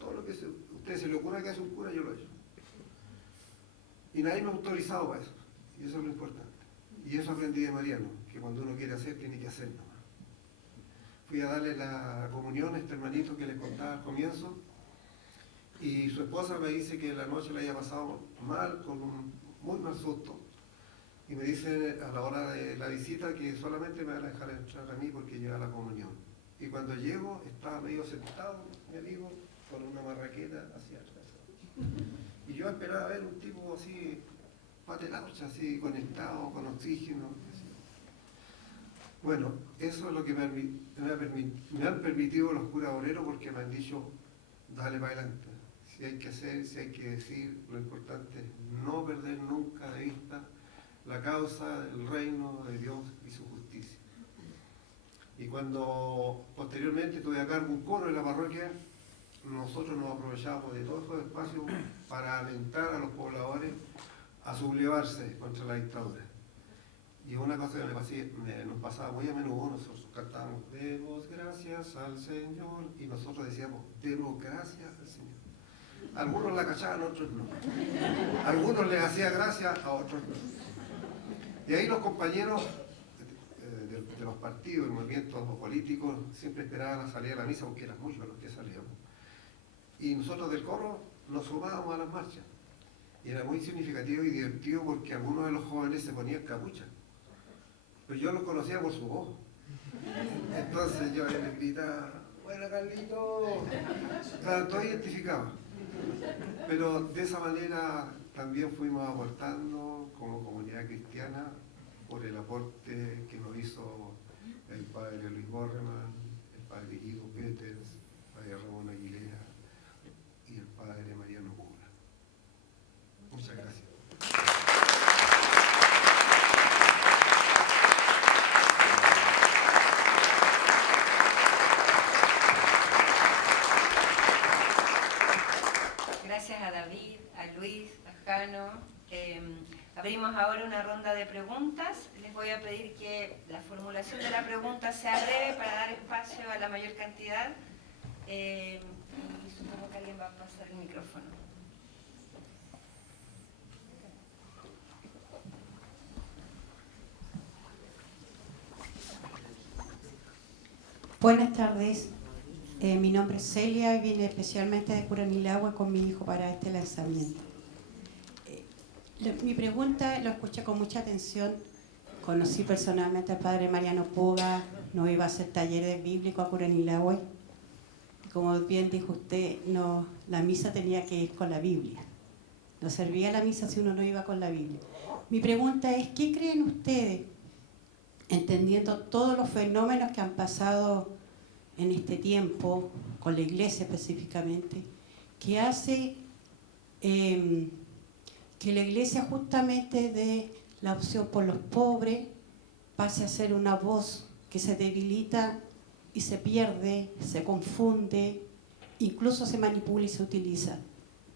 todo lo que ustedes se le ocurra que hace un cura, yo lo he hecho. Y nadie me ha autorizado para eso, y eso es lo importante. Y eso aprendí de Mariano, que cuando uno quiere hacer, tiene que hacer nomás. Fui a darle la comunión a este hermanito que les contaba al comienzo, y su esposa me dice que la noche le haya pasado mal, con un muy mal susto, y me dice a la hora de la visita que solamente me van a dejar entrar a mí porque llega la comunión. Y cuando llego, estaba medio sentado, mi amigo, con una marraqueta hacia atrás. Y yo esperaba ver un tipo así, patelaucha, así, conectado, con oxígeno. Así. Bueno, eso es lo que me han permitido los curas obreros, porque me han dicho, dale para adelante. Si hay que hacer, si hay que decir, lo importante es no perder nunca de vista la causa del reino de Dios y su justicia. Y cuando posteriormente tuve a cargo un coro en la parroquia, nosotros nos aprovechamos de todos estos espacios para alentar a los pobladores a sublevarse contra la dictadura. Y una cosa que nos pasaba muy a menudo, nosotros cantábamos, demos gracias al Señor, y nosotros decíamos, demos gracias al Señor. Algunos la cachaban, otros no. Algunos les hacía gracia, a otros no. Y ahí los compañeros de los partidos, de movimientos políticos, siempre esperaban a salir a la misa, porque eran muchos los que salíamos. Y nosotros del coro nos sumábamos a las marchas. Y era muy significativo y divertido porque algunos de los jóvenes se ponían capucha. Pero yo los conocía por su voz. Entonces yo les gritaba, bueno Carlito, claro, todo identificaba. Pero de esa manera también fuimos aportando como comunidad cristiana por el aporte que nos hizo el padre Luis Borreman, el padre Guido Peters, el padre Ramón Aguilera y el padre Mariano Puga. Muchas gracias. Gracias a David, a Luis, a Jano. Abrimos ahora una ronda de preguntas. Les voy a pedir que la formulación de la pregunta sea breve para dar espacio a la mayor cantidad. Y supongo que alguien va a pasar el micrófono. Buenas tardes, mi nombre es Celia y vine especialmente de Curanilagua con mi hijo para este lanzamiento. Mi pregunta lo escuché con mucha atención, conocí personalmente al padre Mariano Puga, no iba a hacer talleres bíblicos a Curanilagua. Como bien dijo usted, no, la misa tenía que ir con la Biblia, no servía la misa si uno no iba con la Biblia. Mi pregunta es, ¿qué creen ustedes? Entendiendo todos los fenómenos que han pasado en este tiempo, con la iglesia específicamente, que hace que la iglesia justamente dé la opción por los pobres, pase a ser una voz que se debilita y se pierde, se confunde, incluso se manipula y se utiliza.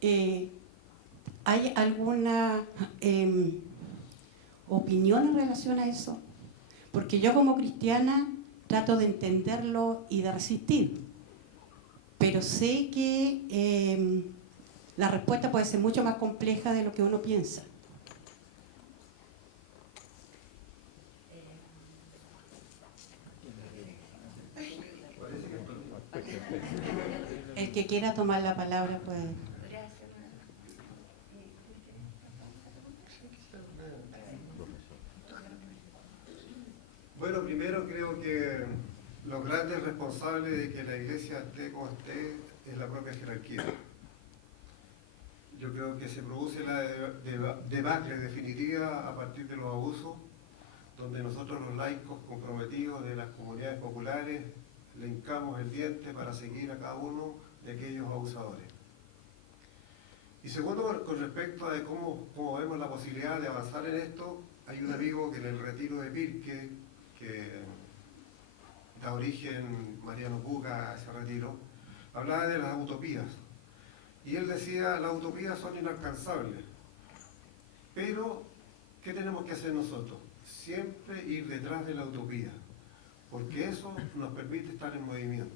¿Hay alguna opinión en relación a eso? Porque yo como cristiana trato de entenderlo y de resistir, pero sé que la respuesta puede ser mucho más compleja de lo que uno piensa. El que quiera tomar la palabra puede. Bueno, primero creo que los grandes responsables de que la iglesia esté como esté es la propia jerarquía. Yo creo que se produce la debacle definitiva a partir de los abusos, donde nosotros los laicos comprometidos de las comunidades populares le hincamos el diente para seguir a cada uno de aquellos abusadores. Y segundo, con respecto a cómo vemos la posibilidad de avanzar en esto, hay un amigo que en el retiro de Pirque, que da origen Mariano Puga a ese retiro, hablaba de las utopías. Y él decía, las utopías son inalcanzables. Pero, ¿qué tenemos que hacer nosotros? Siempre ir detrás de la utopía, porque eso nos permite estar en movimiento.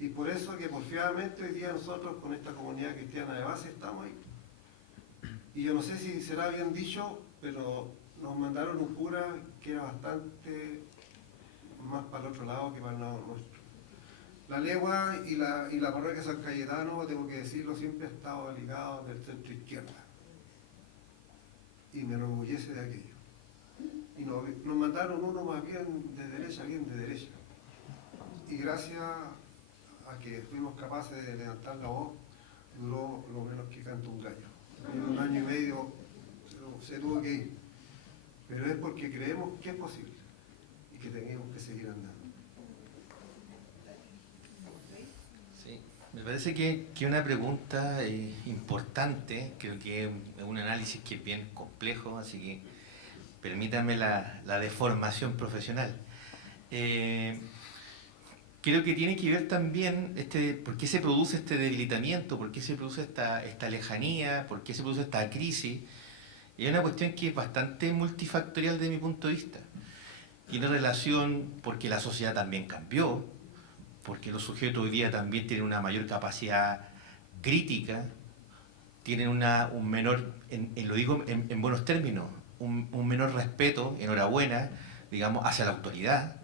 Y por eso que porfiadamente hoy día nosotros con esta comunidad cristiana de base estamos ahí. Y yo no sé si será bien dicho, pero nos mandaron un cura que era bastante más para el otro lado que para el lado nuestro. La Legua y la parroquia San Cayetano, tengo que decirlo, siempre ha estado ligado del centro izquierda. Y me enorgullece de aquello. Y nos mandaron uno más bien de derecha. Y gracias a que fuimos capaces de levantar la voz, duró lo menos que canta un gallo. En 1 año y medio se tuvo que ir. Pero es porque creemos que es posible y que tenemos que seguir andando. Sí, me parece que una pregunta importante, creo que es un análisis que es bien complejo, así que permítanme la deformación profesional. creo que tiene que ver también por qué se produce este debilitamiento, por qué se produce esta lejanía, por qué se produce esta crisis. Y es una cuestión que es bastante multifactorial desde mi punto de vista. Tiene relación porque la sociedad también cambió, porque los sujetos hoy día también tienen una mayor capacidad crítica, tienen un menor, lo digo en buenos términos, un menor respeto, enhorabuena, digamos, hacia la autoridad.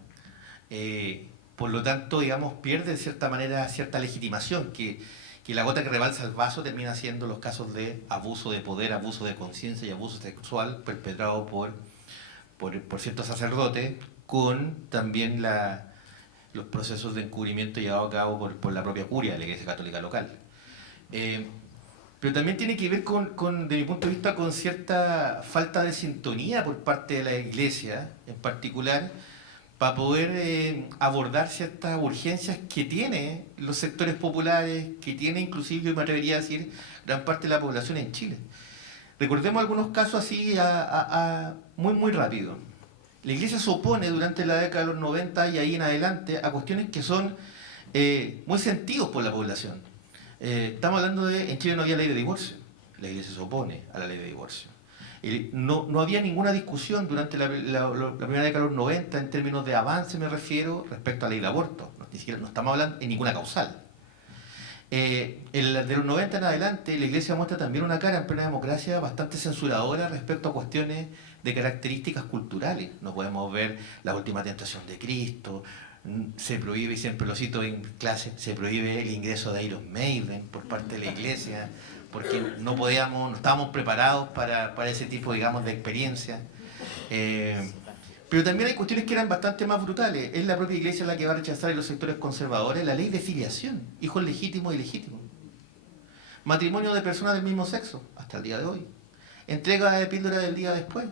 Por lo tanto, digamos, pierde de cierta manera cierta legitimación, que la gota que rebalsa el vaso termina siendo los casos de abuso de poder, abuso de conciencia y abuso sexual perpetrado por ciertos sacerdotes, con también los procesos de encubrimiento llevados a cabo por la propia curia de la Iglesia Católica local. Pero también tiene que ver de mi punto de vista, con cierta falta de sintonía por parte de la Iglesia, en particular, para poder abordar ciertas urgencias que tiene los sectores populares, que tiene inclusive, yo me atrevería a decir, gran parte de la población en Chile. Recordemos algunos casos así muy rápido. La Iglesia se opone durante la década de los 90 y ahí en adelante a cuestiones que son muy sentidos por la población. Estamos hablando en Chile no había ley de divorcio. La Iglesia se opone a la ley de divorcio. No había ninguna discusión durante la primera década de los 90 en términos de avance, me refiero, respecto a la ley de aborto. Ni siquiera, no estamos hablando en ninguna causal. De los 90 en adelante, la Iglesia muestra también una cara en plena democracia bastante censuradora respecto a cuestiones de características culturales. No podemos ver la última tentación de Cristo, se prohíbe, y siempre lo cito en clase, se prohíbe el ingreso de Iron Maiden por parte de la Iglesia, porque no estábamos preparados para ese tipo, digamos, de experiencia. Pero también hay cuestiones que eran bastante más brutales. Es la propia Iglesia la que va a rechazar en los sectores conservadores la ley de filiación, hijos legítimos y ilegítimos. Matrimonio de personas del mismo sexo, hasta el día de hoy. Entrega de píldora del día después,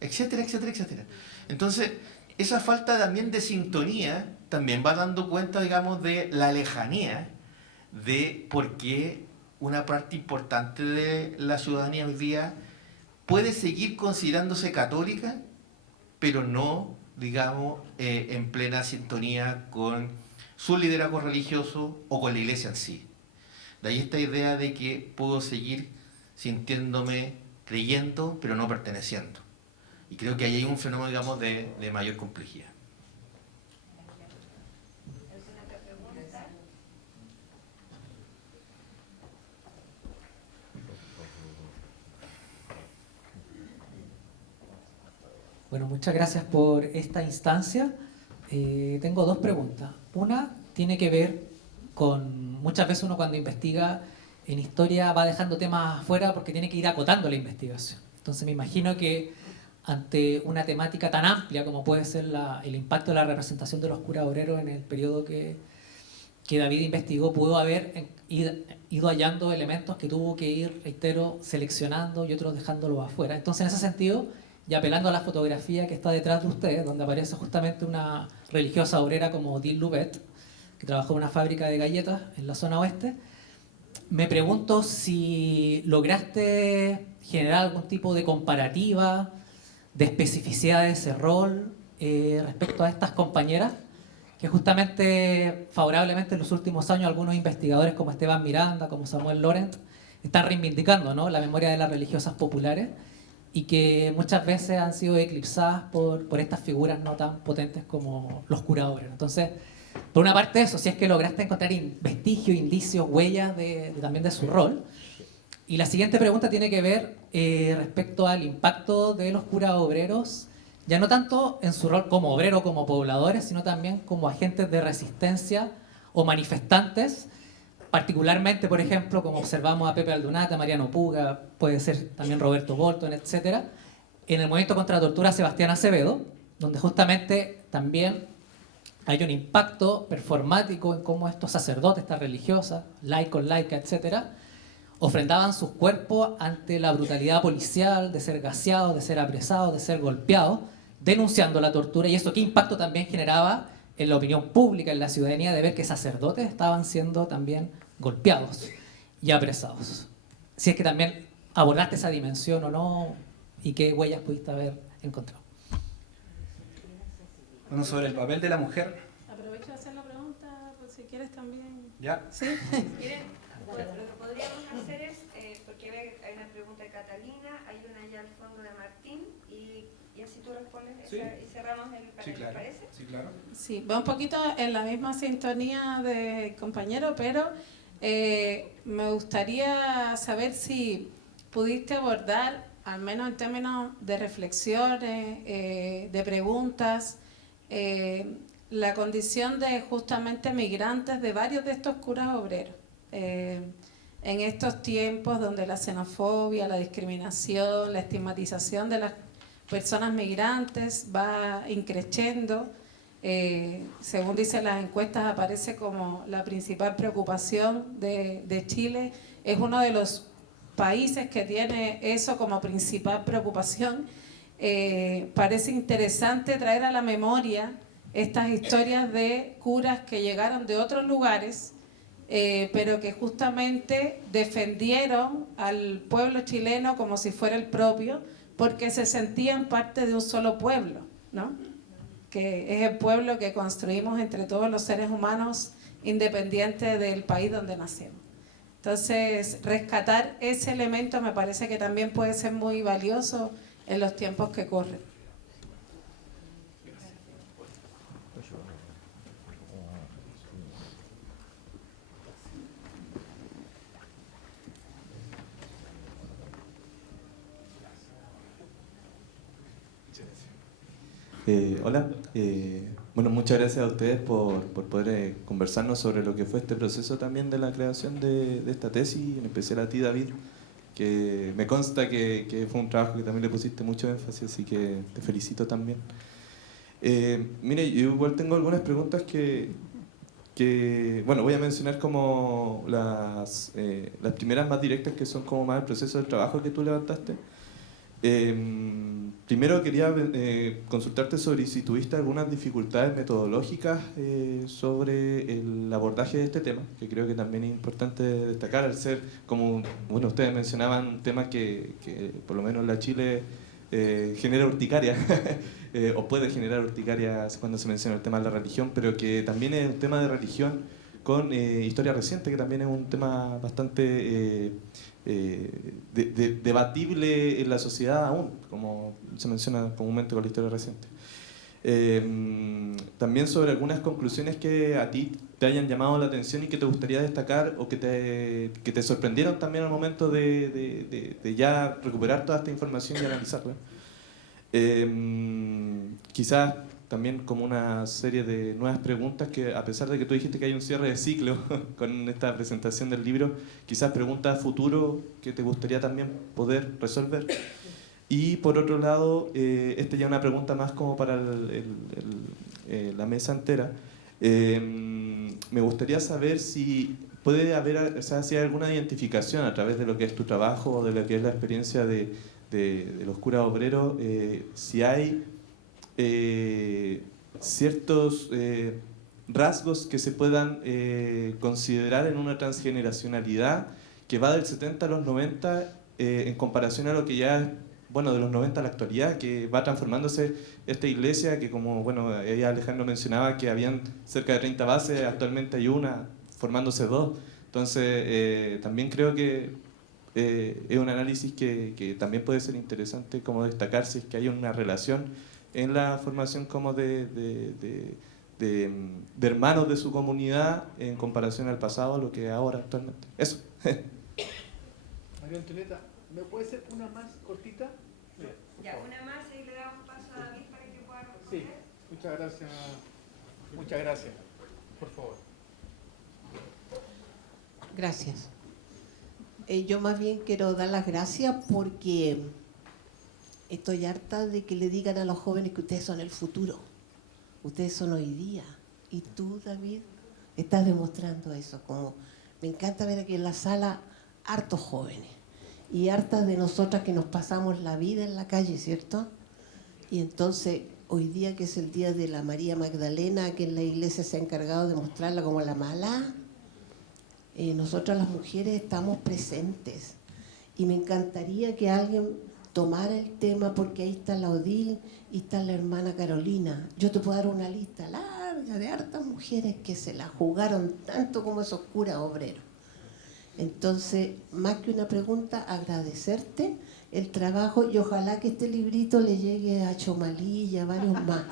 etcétera, etcétera, etcétera. Entonces, esa falta también de sintonía también va dando cuenta, digamos, de la lejanía de por qué una parte importante de la ciudadanía hoy día puede seguir considerándose católica, pero no, digamos, en plena sintonía con su liderazgo religioso o con la Iglesia en sí. De ahí esta idea de que puedo seguir sintiéndome creyendo, pero no perteneciendo. Y creo que ahí hay un fenómeno, digamos, de mayor complejidad. Bueno, muchas gracias por esta instancia. Tengo dos preguntas. Una tiene que ver con, muchas veces uno cuando investiga en historia va dejando temas afuera porque tiene que ir acotando la investigación. Entonces me imagino que ante una temática tan amplia como puede ser el impacto de la representación de los curas obreros en el periodo que David investigó, pudo haber ido hallando elementos que tuvo que ir, reitero, seleccionando y otros dejándolos afuera. Entonces, en ese sentido, y apelando a la fotografía que está detrás de ustedes, donde aparece justamente una religiosa obrera como Odile Loubet, que trabajó en una fábrica de galletas en la zona oeste, me pregunto si lograste generar algún tipo de comparativa, de especificidad de ese rol respecto a estas compañeras, que justamente, favorablemente en los últimos años, algunos investigadores como Esteban Miranda, como Samuel Laurent, están reivindicando, ¿no?, la memoria de las religiosas populares, y que muchas veces han sido eclipsadas por estas figuras no tan potentes como los curas obreros. Entonces, por una parte eso, si es que lograste encontrar vestigios, indicios, huellas también de su rol. Y la siguiente pregunta tiene que ver respecto al impacto de los curas obreros, ya no tanto en su rol como obrero, como pobladores, sino también como agentes de resistencia o manifestantes, particularmente, por ejemplo, como observamos a Pepe Aldunate, a Mariano Puga, puede ser también Roberto Bolton, etc. En el movimiento contra la tortura, Sebastián Acevedo, donde justamente también hay un impacto performático en cómo estos sacerdotes, estas religiosas, laicos, laicas, etc., ofrendaban sus cuerpos ante la brutalidad policial, de ser gaseados, de ser apresados, de ser golpeados, denunciando la tortura, y eso qué impacto también generaba en la opinión pública, en la ciudadanía, de ver que sacerdotes estaban siendo también golpeados y apresados. Si es que también abordaste esa dimensión o no, y qué huellas pudiste haber encontrado. Bueno, sobre el papel de la mujer. Aprovecho de hacer la pregunta. quieres también. ¿Ya? Sí. Miren, lo que podríamos hacer es, porque hay una pregunta de Catalina, hay una allá al fondo de Martín, y así tú respondes Sí. y cerramos el panel, Sí, claro. ¿te parece? Sí, claro. Sí, va un poquito en la misma sintonía de compañero, pero me gustaría saber si pudiste abordar, al menos en términos de reflexiones, de preguntas, la condición de justamente migrantes de varios de estos curas obreros. En estos tiempos donde la xenofobia, la discriminación, la estigmatización de las personas migrantes va increciendo, según dicen las encuestas, aparece como la principal preocupación de Chile. Es uno de los países que tiene eso como principal preocupación. Parece interesante traer a la memoria estas historias de curas que llegaron de otros lugares, pero que justamente defendieron al pueblo chileno como si fuera el propio, porque se sentían parte de un solo pueblo, ¿no? Que es el pueblo que construimos entre todos los seres humanos, independiente del país donde nacemos. Entonces, rescatar ese elemento me parece que también puede ser muy valioso en los tiempos que corren. Hola, bueno, muchas gracias a ustedes por poder conversarnos sobre lo que fue este proceso también de la creación de esta tesis, en especial a ti, David, que me consta que fue un trabajo que también le pusiste mucho énfasis, así que te felicito también. Mire, yo igual tengo algunas preguntas que bueno, voy a mencionar como las primeras más directas, que son como más el proceso del trabajo que tú levantaste. Primero quería consultarte sobre si tuviste algunas dificultades metodológicas sobre el abordaje de este tema, que creo que también es importante destacar, al ser, como bueno, ustedes mencionaban, un tema que por lo menos en la Chile genera urticaria, o puede generar urticaria cuando se menciona el tema de la religión, pero que también es un tema de religión con historia reciente, que también es un tema bastante debatible en la sociedad aún, como se menciona comúnmente con la historia reciente. También sobre algunas conclusiones que a ti te hayan llamado la atención y que te gustaría destacar, o que te sorprendieron también al momento de ya recuperar toda esta información y analizarla. Quizás también como una serie de nuevas preguntas que, a pesar de que tú dijiste que hay un cierre de ciclo con esta presentación del libro, quizás preguntas a futuro que te gustaría también poder resolver. Y por otro lado, esta ya es una pregunta más como para la mesa entera. Me gustaría saber si puede haber, o sea, si hay alguna identificación a través de lo que es tu trabajo o de lo que es la experiencia de los curas obreros, si hay ciertos rasgos que se puedan considerar en una transgeneracionalidad que va del 70 a los 90 en comparación a lo que ya es, bueno, de los 90 a la actualidad, que va transformándose esta iglesia, que como bueno, ella Alejandro mencionaba que habían cerca de 30 bases, actualmente hay una, formándose dos. Entonces también creo que es un análisis que también puede ser interesante como destacar si es que hay una relación en la formación como de hermanos de su comunidad en comparación al pasado, a lo que es ahora actualmente. Eso. María Antonieta, ¿me puede ser una más cortita? Ya, una más y le damos paso a David para que pueda responder. Sí, muchas gracias. Muchas gracias. Por favor. Gracias. Yo más bien quiero dar las gracias porque estoy harta de que le digan a los jóvenes que ustedes son el futuro. Ustedes son hoy día. Y tú, David, estás demostrando eso. Como me encanta ver aquí en la sala hartos jóvenes. Y hartas de nosotras que nos pasamos la vida en la calle, ¿cierto? Y entonces, hoy día que es el día de la María Magdalena, que en la iglesia se ha encargado de mostrarla como la mala, nosotras las mujeres estamos presentes. Y me encantaría que alguien tomara el tema, porque ahí está la Odil y está la hermana Carolina. Yo te puedo dar una lista larga de hartas mujeres que se la jugaron tanto como esos curas obreros. Entonces, más que una pregunta, agradecerte el trabajo y ojalá que este librito le llegue a Chomalí y a varios más.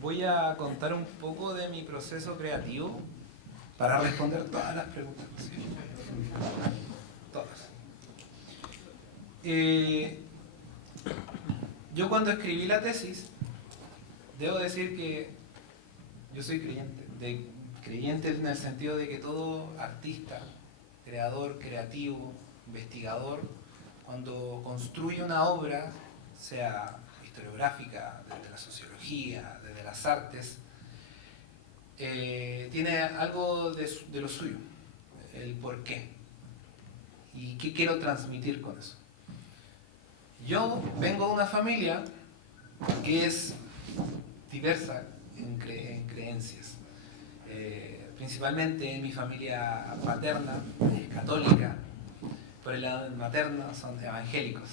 Voy a contar un poco de mi proceso creativo para responder todas las preguntas posibles. Todas. Yo cuando escribí la tesis, debo decir que yo soy creyente en el sentido de que todo artista, creador, creativo, investigador, cuando construye una obra, sea historiográfica, desde la sociología, desde las artes, tiene algo de lo suyo, el por qué y qué quiero transmitir con eso. Yo vengo de una familia que es diversa en creencias. Principalmente en mi familia paterna es católica, por el lado materno son evangélicos.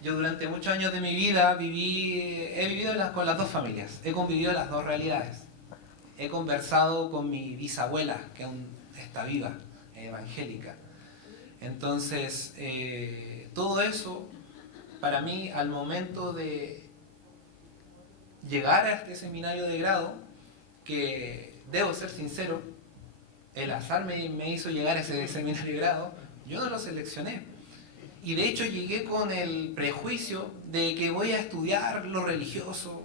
Yo durante muchos años de mi vida he vivido con las dos familias, he convivido las dos realidades. He conversado con mi bisabuela, que aún está viva, evangélica. Entonces, todo eso, para mí, al momento de llegar a este seminario de grado, que debo ser sincero, el azar me hizo llegar a ese seminario de grado, yo no lo seleccioné. Y de hecho llegué con el prejuicio de que voy a estudiar lo religioso,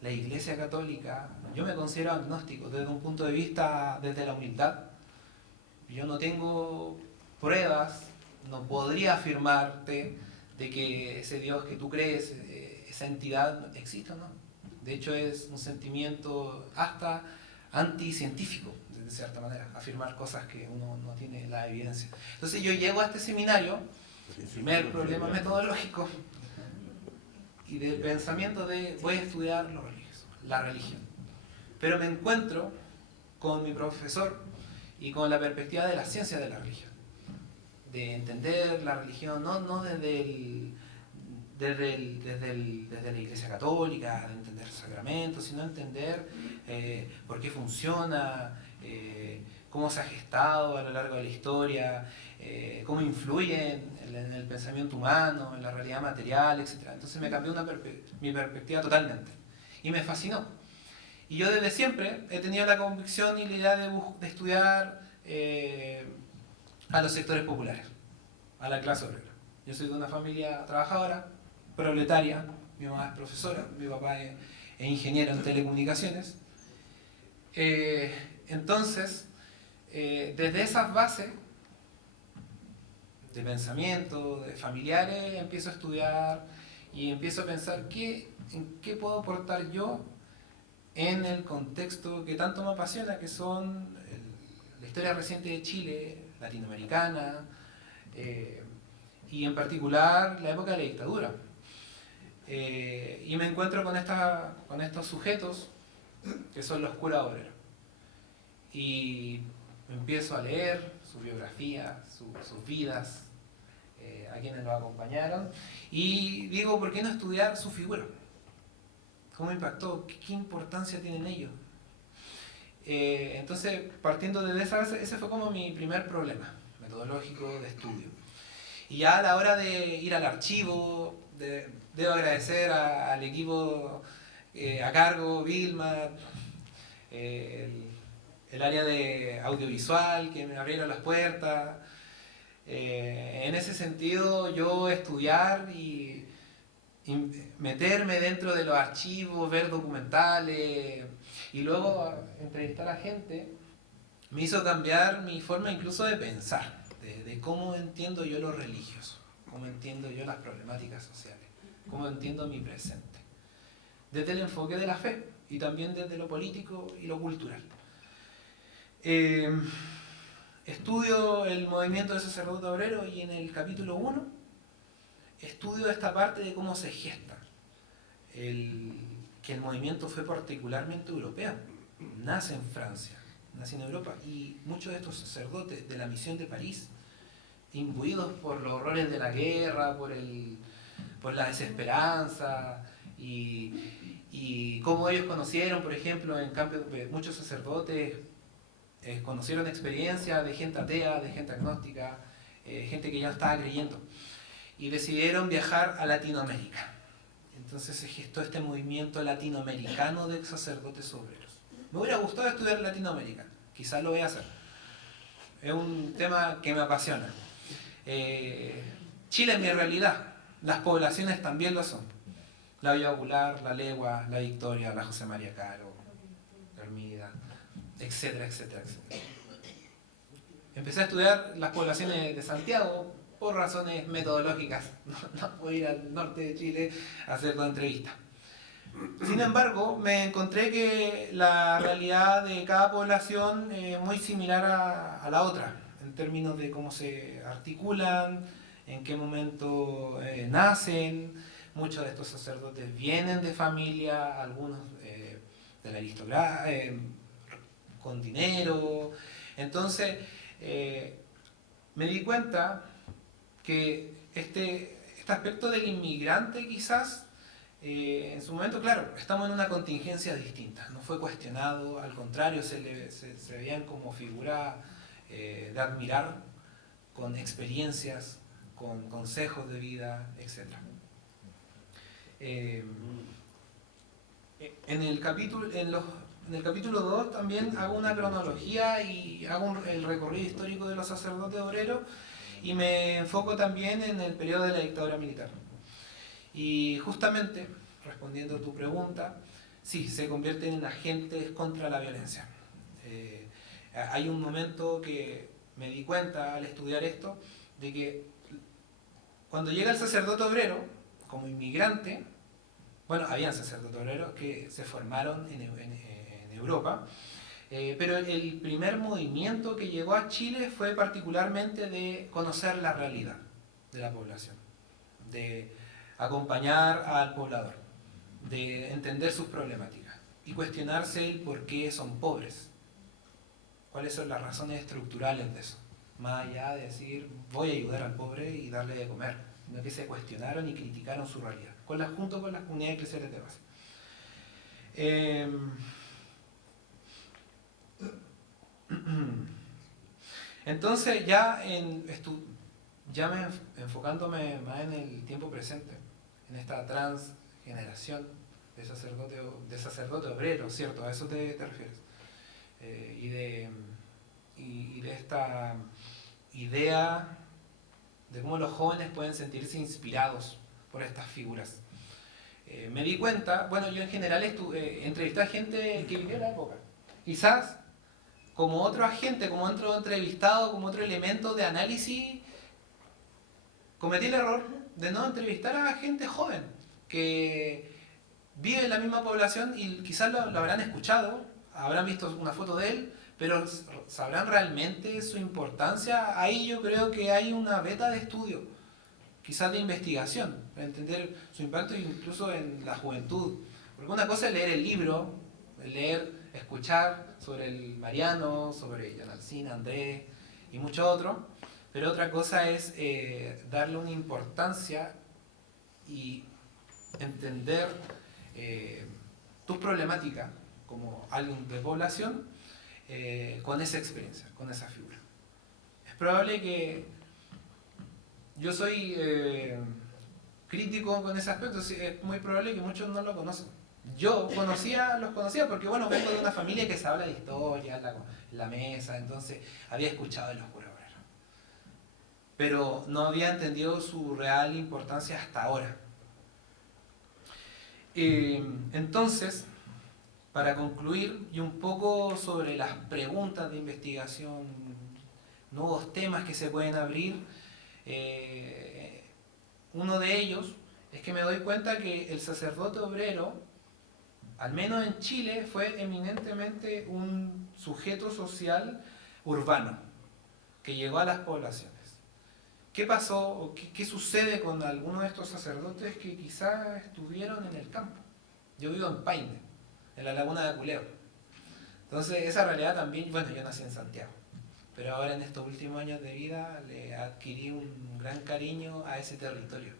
la Iglesia Católica. Yo me considero agnóstico desde un punto de vista, desde la humildad. Yo no tengo pruebas, no podría afirmarte de que ese Dios que tú crees, esa entidad existe o no. De hecho es un sentimiento hasta anticientífico, de cierta manera, afirmar cosas que uno no tiene la evidencia. Entonces yo llego a este seminario, el primer problema metodológico y del pensamiento de voy a estudiar lo religioso, la religión. Pero me encuentro con mi profesor y con la perspectiva de la ciencia de la religión, de entender la religión no desde la Iglesia Católica, de entender sacramentos, sino entender por qué funciona, cómo se ha gestado a lo largo de la historia, cómo influye en el pensamiento humano, en la realidad material, etc. Entonces me cambió mi perspectiva totalmente y me fascinó. Y yo desde siempre he tenido la convicción y la idea de estudiar a los sectores populares, a la clase obrera. Yo soy de una familia trabajadora, proletaria, mi mamá es profesora, mi papá es ingeniero en telecomunicaciones. Entonces, desde esas bases de pensamiento, de familiares, empiezo a estudiar y empiezo a pensar en qué puedo aportar yo en el contexto que tanto me apasiona, que son la historia reciente de Chile, latinoamericana, y en particular la época de la dictadura. Y me encuentro con estos sujetos que son los curas obreros. Y empiezo a leer su biografía, sus vidas, a quienes lo acompañaron, y digo, ¿por qué no estudiar su figura? ¿Cómo impactó? ¿Qué importancia tienen ellos? Entonces, partiendo de esa base, ese fue como mi primer problema metodológico de estudio. Y ya a la hora de ir al archivo, debo agradecer al equipo a cargo, Vilma, el área de audiovisual que me abrieron las puertas. En ese sentido, yo estudiar y meterme dentro de los archivos, ver documentales y luego entrevistar a gente, me hizo cambiar mi forma incluso de pensar, de cómo entiendo yo lo religioso, cómo entiendo yo las problemáticas sociales, cómo entiendo mi presente, desde el enfoque de la fe y también desde lo político y lo cultural. Estudio el movimiento de sacerdote obrero y en el capítulo 1 estudio esta parte de cómo se gesta. que el movimiento fue particularmente europeo. Nace en Francia, nace en Europa, y muchos de estos sacerdotes de la misión de París, imbuidos por los horrores de la guerra, por la desesperanza, y cómo ellos conocieron, por ejemplo, en cambio, muchos sacerdotes conocieron experiencias de gente atea, de gente agnóstica, gente que ya no estaba creyendo, y decidieron viajar a Latinoamérica. Entonces se gestó este movimiento latinoamericano de sacerdotes obreros. Me hubiera gustado estudiar en Latinoamérica, quizás lo voy a hacer. Es un tema que me apasiona. Chile es mi realidad, las poblaciones también lo son. La Villa Popular, La Legua, La Victoria, la José María Caro, la Hermida, etcétera, etcétera, etcétera. Empecé a estudiar las poblaciones de Santiago por razones metodológicas. No puedo ir al norte de Chile a hacer una entrevista. Sin embargo, me encontré que la realidad de cada población es muy similar a la otra, en términos de cómo se articulan, en qué momento nacen. Muchos de estos sacerdotes vienen de familia, algunos de la aristocracia, con dinero. Entonces, me di cuenta que este aspecto del inmigrante quizás, en su momento, claro, estamos en una contingencia distinta, no fue cuestionado, al contrario, se veían como figura de admirar, con experiencias, con consejos de vida, etc. En el capítulo 2 también hago una cronología y hago el recorrido histórico de los sacerdotes obreros, y me enfoco también en el periodo de la dictadura militar. Y justamente, respondiendo a tu pregunta, sí, se convierten en agentes contra la violencia. Hay un momento que me di cuenta al estudiar esto, de que cuando llega el sacerdote obrero, como inmigrante, bueno, habían sacerdotes obreros que se formaron en Europa, pero el primer movimiento que llegó a Chile fue particularmente de conocer la realidad de la población, de acompañar al poblador, de entender sus problemáticas y cuestionarse el por qué son pobres, cuáles son las razones estructurales de eso, más allá de decir voy a ayudar al pobre y darle de comer, sino que se cuestionaron y criticaron su realidad, junto con las comunidades eclesiales de base. Entonces enfocándome más en el tiempo presente, en esta transgeneración de sacerdote obrero, ¿cierto? A eso te refieres. Y de esta idea de cómo los jóvenes pueden sentirse inspirados por estas figuras. Me di cuenta, bueno, yo en general entrevisté a gente que vivió la época. Quizás como otro agente, como otro entrevistado, como otro elemento de análisis, cometí el error de no entrevistar a gente joven que vive en la misma población y quizás lo habrán escuchado, habrán visto una foto de él, pero ¿sabrán realmente su importancia? Ahí yo creo que hay una beta de estudio, quizás de investigación, para entender su impacto incluso en la juventud. Porque una cosa es leer el libro, escuchar sobre el Mariano, sobre Jan Alcina, Andrés y mucho otro, pero otra cosa es darle una importancia y entender tus problemáticas como alguien de población con esa experiencia, con esa figura. Es probable que yo soy crítico con ese aspecto, es muy probable que muchos no lo conocen. Yo los conocía porque, bueno, vengo de una familia que se habla de historia en la mesa, entonces había escuchado de los curas obreros. Pero no había entendido su real importancia hasta ahora. Entonces, para concluir, y un poco sobre las preguntas de investigación, nuevos temas que se pueden abrir, uno de ellos es que me doy cuenta que el sacerdote obrero, al menos en Chile, fue eminentemente un sujeto social urbano que llegó a las poblaciones. ¿Qué pasó o qué sucede con algunos de estos sacerdotes que quizás estuvieron en el campo? Yo vivo en Paine, en la laguna de Culeo. Entonces esa realidad también, bueno, yo nací en Santiago, pero ahora en estos últimos años de vida le adquirí un gran cariño a ese territorio.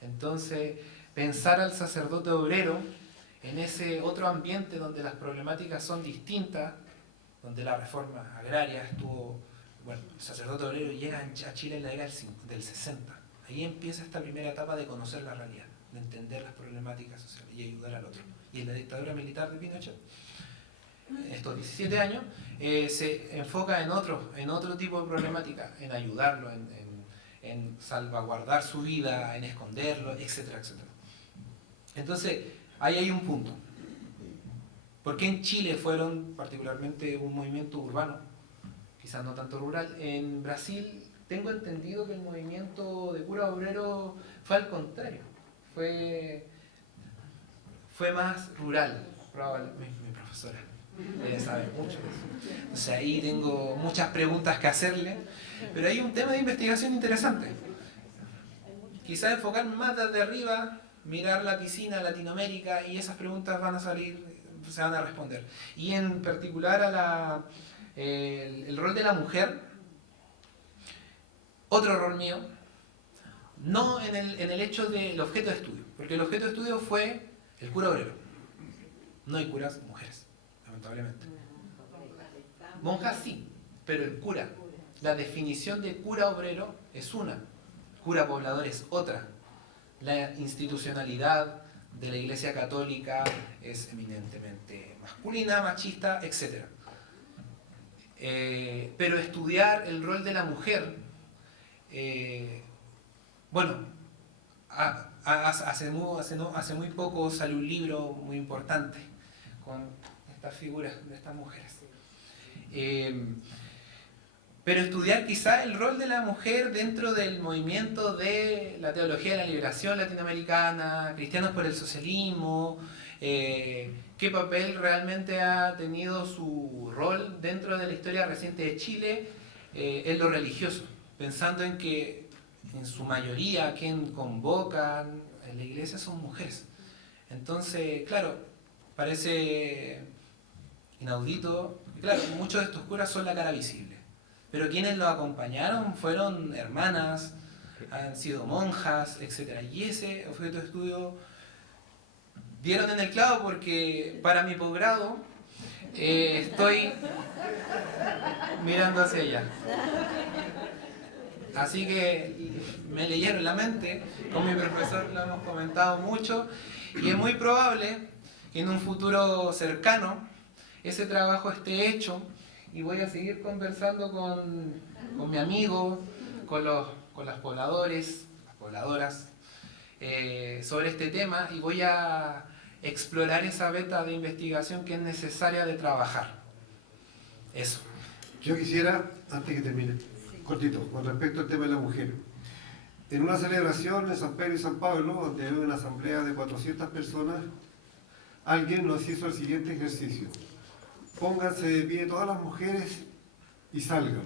Entonces, pensar al sacerdote obrero en ese otro ambiente donde las problemáticas son distintas, donde la reforma agraria estuvo, bueno, el sacerdote obrero llega a Chile en la década del 60. Ahí empieza esta primera etapa de conocer la realidad, de entender las problemáticas sociales y ayudar al otro. Y en la dictadura militar de Pinochet, en estos 17 años, se enfoca en otro tipo de problemática, en ayudarlo, en salvaguardar su vida, en esconderlo, etcétera, etcétera. Entonces, ahí hay un punto. ¿Por qué en Chile fueron particularmente un movimiento urbano? Quizás no tanto rural. En Brasil tengo entendido que el movimiento de cura obrero fue al contrario. Fue más rural. Probablemente mi profesora debe saber mucho de eso. O sea, ahí tengo muchas preguntas que hacerle. Pero hay un tema de investigación interesante. Quizás enfocarme más desde arriba, mirar la piscina, Latinoamérica, y esas preguntas van a salir, se van a responder. Y en particular a el rol de la mujer, otro rol mío, no en el hecho del objeto de estudio, porque el objeto de estudio fue el cura obrero. No hay curas mujeres, lamentablemente. Monjas sí, pero el cura, la definición de cura obrero es una, cura poblador es otra. La institucionalidad de la Iglesia Católica es eminentemente masculina, machista, etc. Pero estudiar el rol de la mujer, bueno, hace muy poco salió un libro muy importante con estas figuras de estas mujeres. Pero estudiar quizá el rol de la mujer dentro del movimiento de la teología de la liberación latinoamericana, cristianos por el socialismo, qué papel realmente ha tenido su rol dentro de la historia reciente de Chile en lo religioso, pensando en que en su mayoría quien convocan en la iglesia son mujeres. Entonces, claro, parece inaudito, claro, muchos de estos curas son la cara visible. Pero quienes lo acompañaron fueron hermanas, han sido monjas, etc. Y ese objeto de estudio dieron en el clavo porque para mi posgrado estoy mirando hacia allá. Así que me leyeron la mente, con mi profesor lo hemos comentado mucho, y es muy probable que en un futuro cercano ese trabajo esté hecho. Y voy a seguir conversando con mi amigo, con las pobladores, las pobladoras, sobre este tema, y voy a explorar esa beta de investigación que es necesaria de trabajar. Eso. Yo quisiera, antes que termine, cortito, con respecto al tema de la mujer. En una celebración en San Pedro y San Pablo, donde hay una asamblea de 400 personas, alguien nos hizo el siguiente ejercicio. Pónganse de pie todas las mujeres y salgan.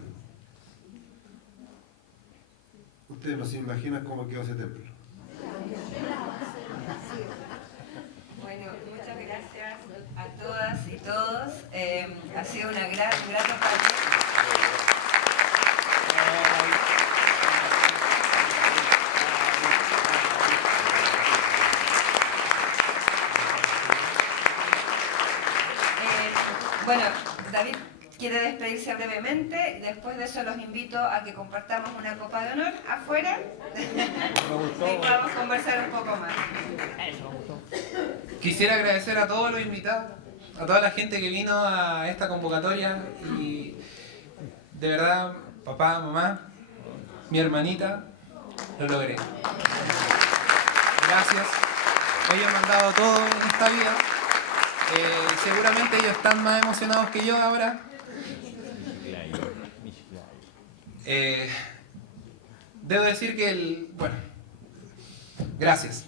Ustedes no se imaginan cómo quedó ese templo. Bueno, muchas gracias a todas y todos. Ha sido una grata partida. Bueno, David quiere despedirse brevemente, después de eso los invito a que compartamos una copa de honor afuera y podamos conversar un poco más. Quisiera agradecer a todos los invitados, a toda la gente que vino a esta convocatoria, y de verdad, papá, mamá, mi hermanita, lo logré. Gracias. Ellos me han dado todo en esta vida. Seguramente ellos están más emocionados que yo ahora. Debo decir que bueno, gracias.